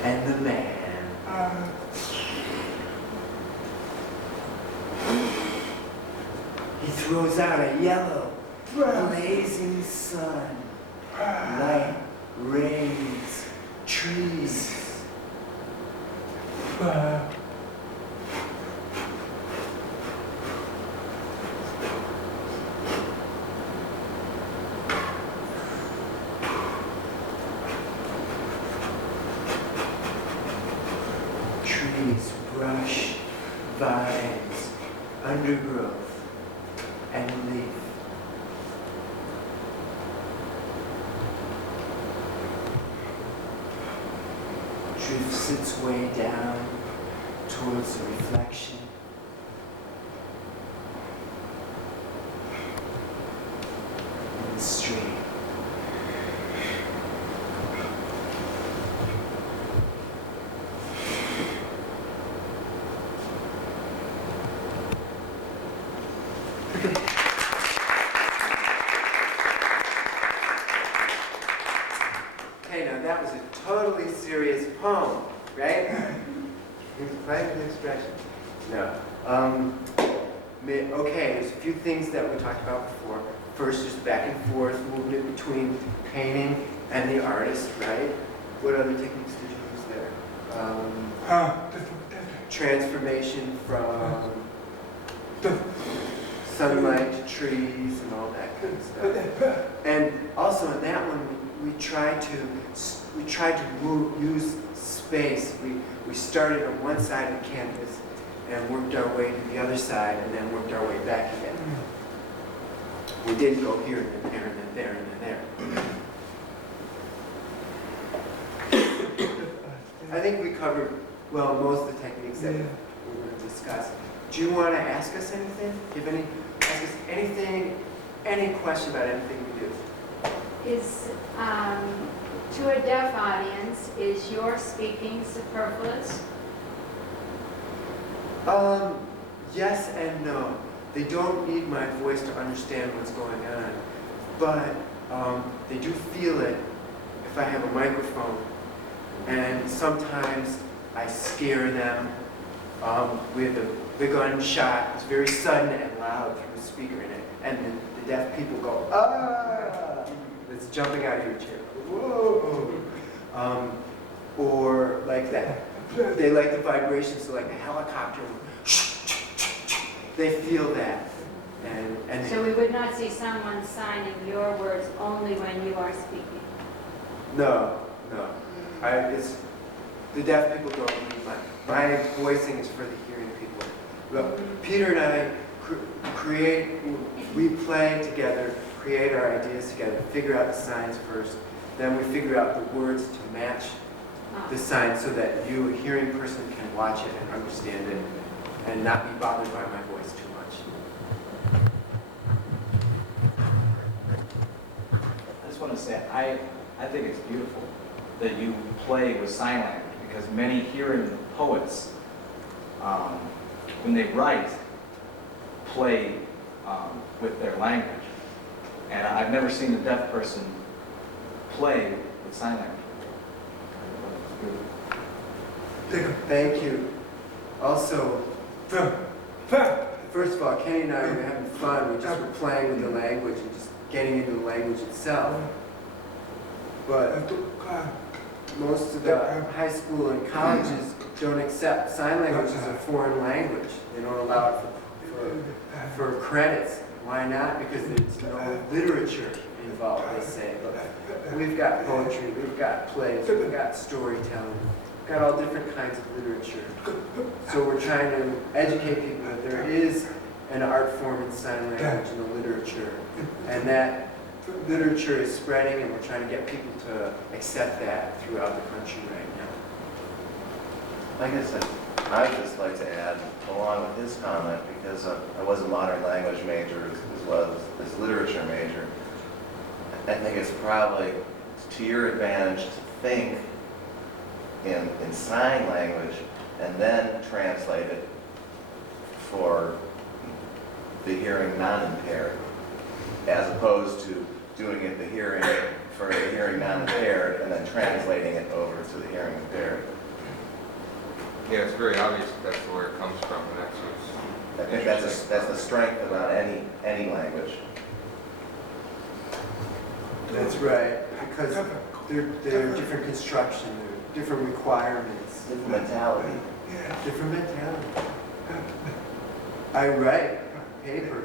and the man. He throws out a yellow, blazing sun, light, rains, trees. Trees, brush, vines, undergrowth, and leaf. Drifts its way down towards the reflection. In the stream. Okay, now that was a totally serious poem, right? Quite an expression. No. Okay, there's a few things that we talked about before. First, just back and forth movement between painting and the artist, right? What other techniques did you use there? Transformation from sunlight to trees and all that kind of stuff. And also in that one, we tried to use space. We started on one side of the canvas and worked our way to the other side, and then worked our way back again. We didn't go here and then there and then there and then there. I think we covered, well, most of the techniques that we're going to discuss. Do you want to ask us anything? Ask us anything, any question about anything we do? Is, to a deaf audience, is your speaking superfluous? Yes and no. They don't need my voice to understand what's going on, but they do feel it if I have a microphone. And sometimes I scare them with a gunshot. It's very sudden and loud through a speaker in it, and the deaf people go, ah! It's jumping out of your chair. Whoa! Or like that. They like the vibration, so like a helicopter. They feel that. And So we would not see someone signing your words only when you are speaking? no. The deaf people don't need my voicing is for the hearing people. Well, Peter and I we play together, create our ideas together, figure out the signs first, then we figure out the words to match the signs so that you, a hearing person, can watch it and understand it and not be bothered by my voice too much. I just want to say, I think it's beautiful that you play with sign language, because many hearing poets, when they write, play with their language. And I've never seen a deaf person play with sign language. Thank you. Also, first of all, Kenny and I were having fun. We just were playing with the language and just getting into the language itself. But most of the high school and colleges don't accept sign language as a foreign language. They don't allow it for credits. Why not? Because there's no literature involved, they say. But we've got poetry, we've got plays, we've got storytelling, we've got all different kinds of literature. So we're trying to educate people that there is an art form in sign language and a literature. And that literature is spreading, and we're trying to get people to accept that throughout the country right now. I guess I'd just like to add, along with his comment, because I was a modern language major as well as literature major, I think it's probably to your advantage to think in sign language and then translate it for the hearing non-impaired, as opposed to doing it for the hearing non-impaired and then translating it over to the hearing impaired. Yeah, it's very obvious that's where it comes from, and that's what's I think that's the strength about any language. That's right, because they're different construction, they're different requirements. Different mentality. Different mentality. I write paper,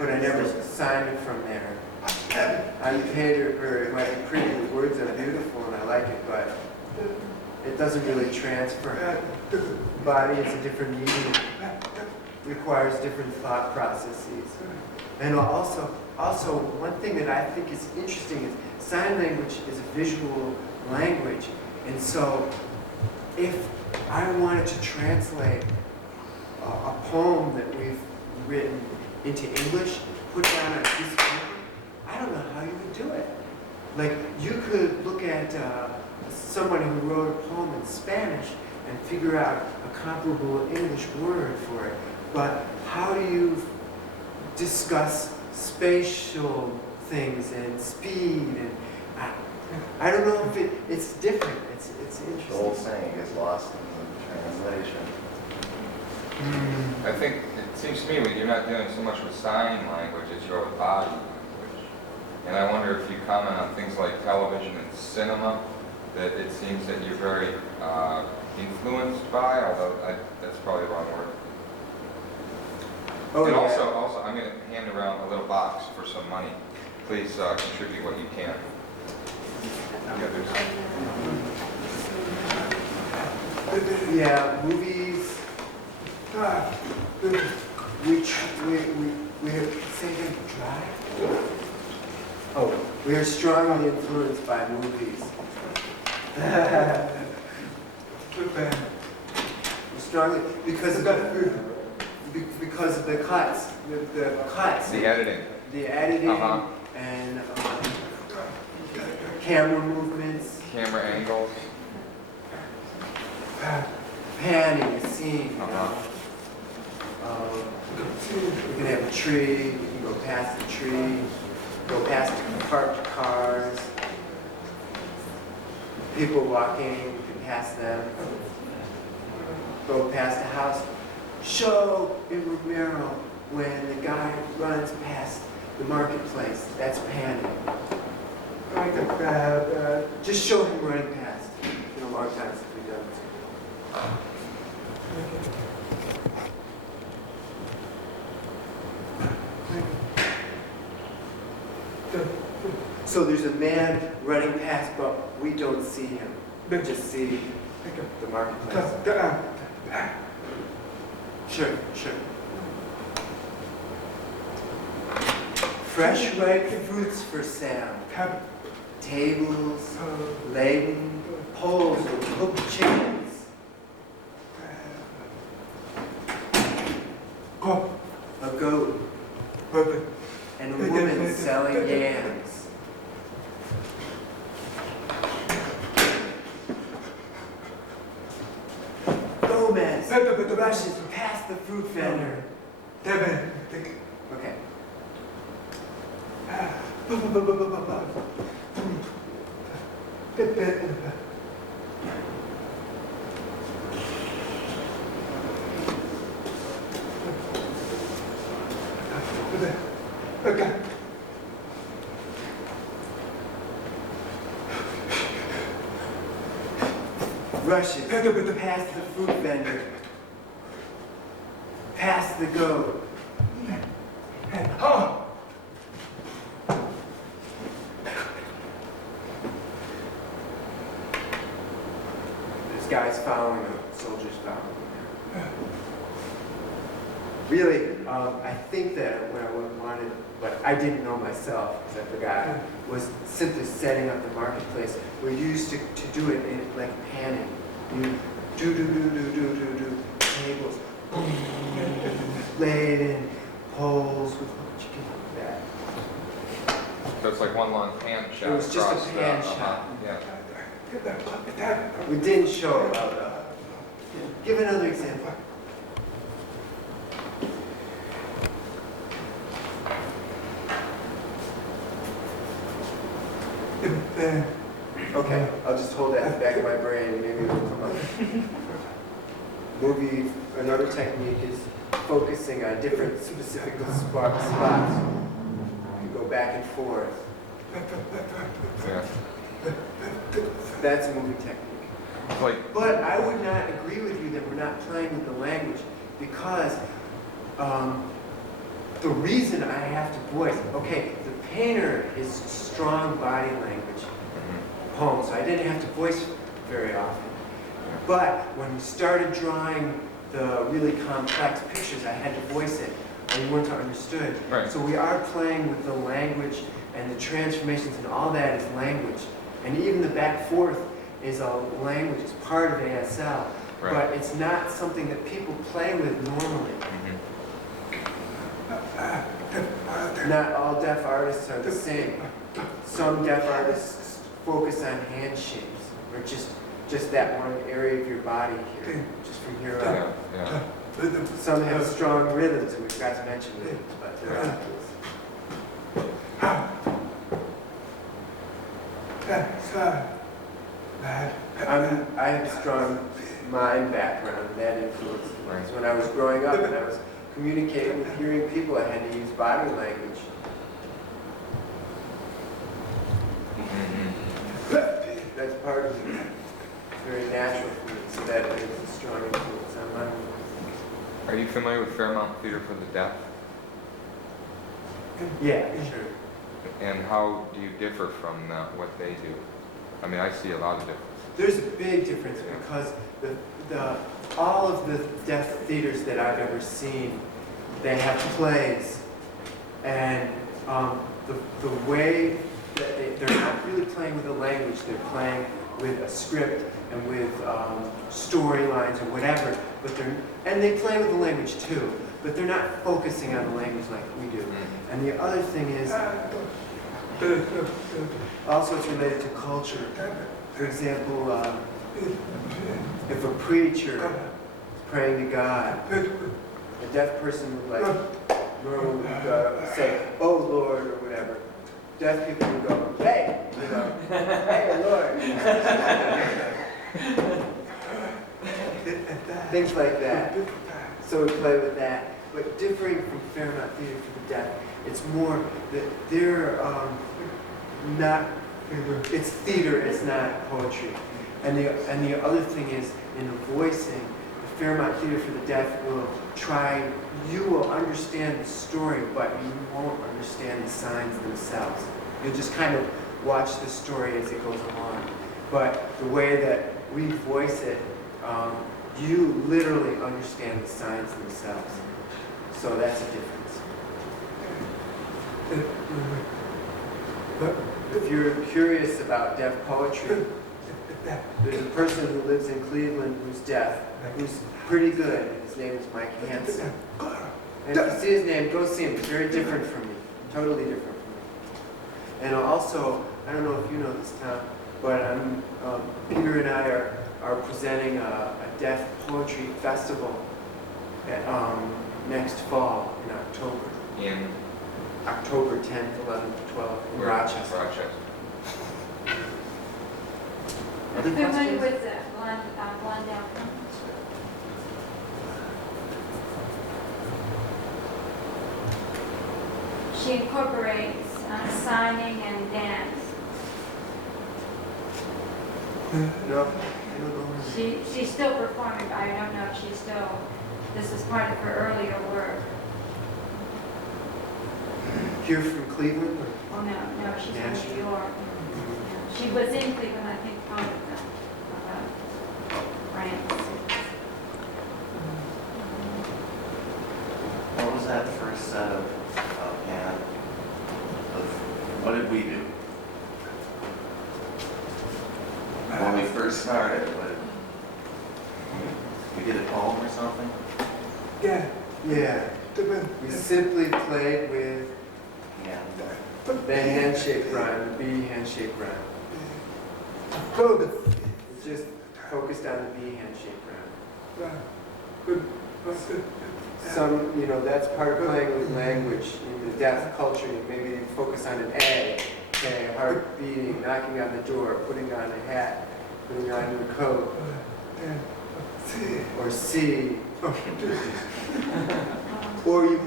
but I never sign it from there. I'm paid, or it might be pretty, the words are beautiful and I like it, but it doesn't really transfer. Body is a different medium, requires different thought processes. And also, one thing that I think is interesting is sign language is a visual language. And so if I wanted to translate a poem that we've written into English, put down on a piece of paper, I don't know how you would do it. Like, you could look at someone who wrote a poem in Spanish and figure out a comparable English word for it. But how do you discuss spatial things and speed, and I don't know if it's different. It's The old interesting. saying gets lost in the translation. I think, it seems to me that you're not dealing so much with sign language as you're with body language. And I wonder if you comment on things like television and cinema, that it seems that you're very influenced by, although that's probably the wrong word. Oh, And yeah. also, I'm going to hand around a little box for some money. Please contribute what you can. Yeah, there's- Yeah, movies. We're saying drive. Oh, we are strongly influenced by movies. We're strongly because of the cuts, the cuts, The editing. the editing, Uh-huh. and camera movements, Camera angles. panning, the scene. You know? Uh-huh. You can have a tree, you can go past the tree, go past parked cars, people walking, you can pass them, go past a house. Show in Romero when the guy runs past the marketplace, that's panning. Just show him running past. It's been a long time since we've done it. So there's a man running past, but we don't see him. We just see the marketplace. Sure, sure. Fresh ripe fruits for sale. Tables, laden poles with hooked chickens. A goat. And a woman selling yams. Gomez rushes past the fruit vendor. Okay. Rushes past the fruit vendor. Past the goat. There's guys following him, soldiers following him. Really, I think that what I wanted, but I didn't know myself, because I forgot, was simply setting up the marketplace. We're used to do it in like panning. You do, tables, laid in poles with chicken like that. So it's like one long pan shot. It was just a across the- pan uh-huh, shot. Yeah. We didn't show give another example. Okay, I'll just hold that in the back of my brain, maybe it'll come up. Movie, another technique is focusing on different specific spots. You go back and forth. Yeah. That's a movie technique. It's like, But I would not agree with you that we're not playing with the language because the reason I have to voice, okay, the painter is strong body language poem, so I didn't have to voice very often. But when we started drawing the really complex pictures, I had to voice it, or you wouldn't have understood. Right. So we are playing with the language and the transformations and all that is language. And even the back forth is a language, it's part of ASL, Right. but it's not something that people play with normally. Not all deaf artists are the same. Some deaf artists focus on hand shapes, or just that one area of your body here, just from here yeah, up. yeah. Some have strong rhythms, and we forgot to mention rhythms, but there are things. I have strong mind background, and that influenced me. So when I was growing up and I was communicating with hearing people, I had to use body language. That's part of it. It's very natural for me, so that is a strong influence on my mind. Are you familiar with Fairmount Theater for the Deaf? Yeah, sure. And how do you differ from what they do? I mean, I see a lot of difference. There's a big difference because all of the deaf theaters that I've ever seen, they have plays, and the way that they're not really playing with a language, they're playing with a script and with storylines or whatever, and they play with the language too, but they're not focusing on the language like we do. And the other thing is, also it's related to culture. For example, if a preacher is praying to God, a deaf person would normally would say, "Oh Lord," or whatever. Deaf people would go, "Hey," "Hey Lord." Things like that. So we play with that. But differing from Fairmount Theater for the Deaf, it's more that they're not, it's theater, it's not poetry. And the other thing is, in the voicing, the Fairmount Theater for the Deaf will try, you will understand the story, but you won't understand the signs themselves. You'll just kind of watch the story as it goes along. But the way that we voice it, you literally understand the signs themselves. So that's a difference. If you're curious about deaf poetry, there's a person who lives in Cleveland who's deaf, who's pretty good. His name is Mike Hansen. And if you see his name, go see him. It's very different from me. Totally different from me. And also, I don't know if you know this, Tom, but Peter and I are presenting a deaf poetry festival next fall in October. In October 10th, 11th, 12th in Rochester. Rochester. Other Familiar questions? with the Blondell Company? She incorporates signing and dance. No? She's still performing, but I don't know if she's still, this is part of her earlier work. Here from Cleveland? Oh, no, she's from Nashville. New York. Yeah. She was in Cleveland, I think, part of the France. What was that first set of hand? What did we do? When we first started, we did a poem or something? Yeah. We simply played with Yeah. the handshake rhyme, the B handshake rhyme. We just focused on the B handshake rhyme. Some, that's part of playing with language. In the deaf culture, maybe you focus on an A, say heart beating, knocking on the door, putting on a hat, putting on your coat, or C. Or you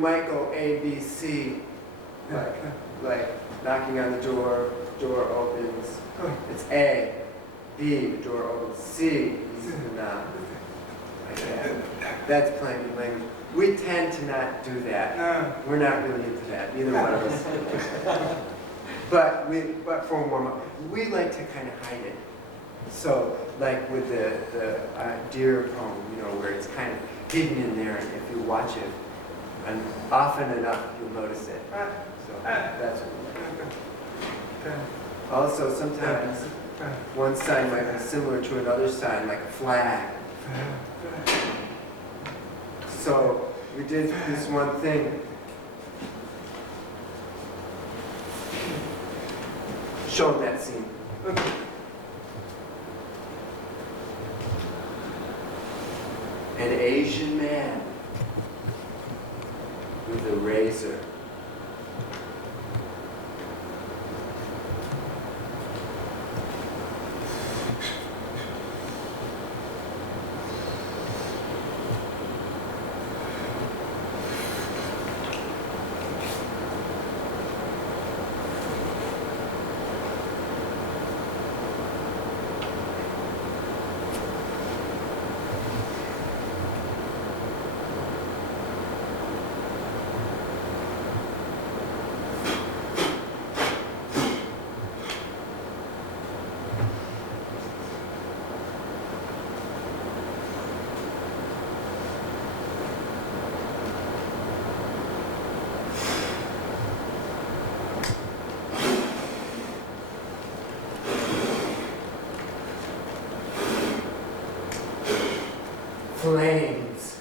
might go A, B, C, like knocking on the door, door opens. It's A, B, the door opens, C, he's the knob. Like that. That's playing with language. We tend to not do that. We're not really into that, neither one of us. But for a warm-up, we like to kind of hide it. So, like with the Deer poem, where it's kind of hidden in there, and if you watch it, and often enough, you'll notice it. So that's what we like. Also, sometimes one sign might be similar to another sign, like a flag. So we did this one thing. Show them that scene. an Asian man with a razor. Flames.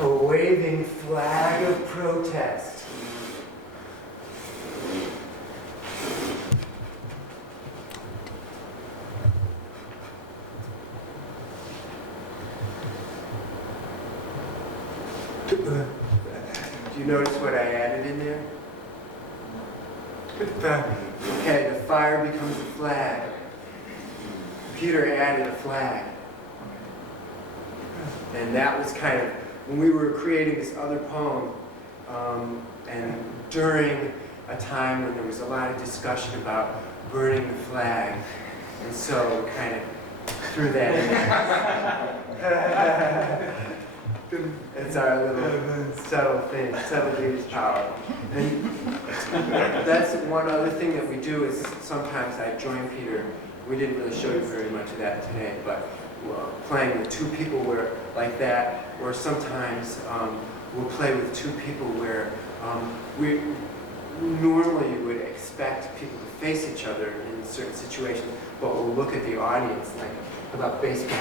A waving flag of protest. Do you notice what I added in there? Okay, the fire becomes a flag. Peter added a flag. And that was kind of, when we were creating this other poem, and during a time when there was a lot of discussion about burning the flag, and so we kind of threw that in. It's our little subtle thing, subtlety is power. And that's one other thing that we do is sometimes I join Peter. We didn't really show you very much of that today, but playing with two people where like that, or sometimes we'll play with two people where we normally would expect people to face each other in certain situations, but we'll look at the audience like about baseball.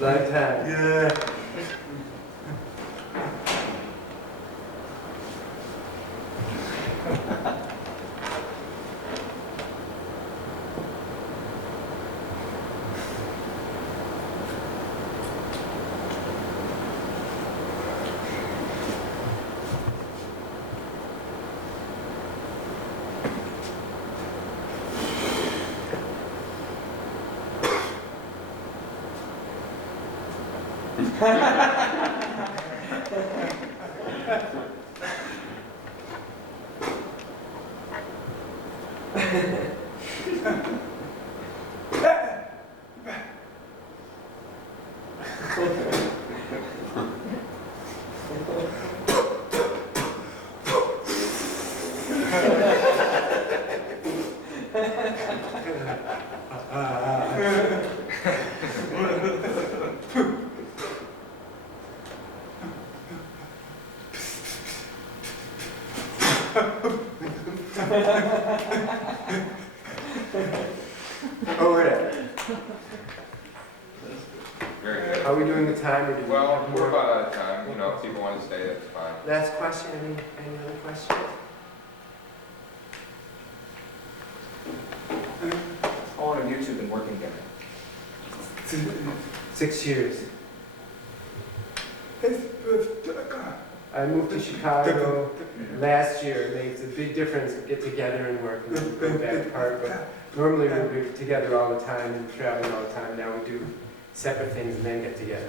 Lifetime. Yeah. Oh, whatever. Very good. Are we doing the time or do we Well, have we're more? about out of time. You know, if people want to stay, that's fine. Last question, any other questions? How long have you two been working together? 6 years. I moved to Chicago last year. It makes a big difference to get together and work and then go back apart. But normally we were together all the time and traveling all the time. Now we do separate things and then get together.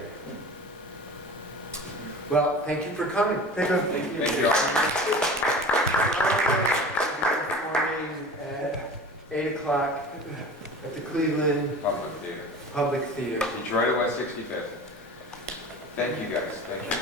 Well, thank you for coming. Thank you. Thank you. Performing at 8 o'clock at the Cleveland Public theater. Public Theater. Detroit West 65th. Thank you guys. Thank you.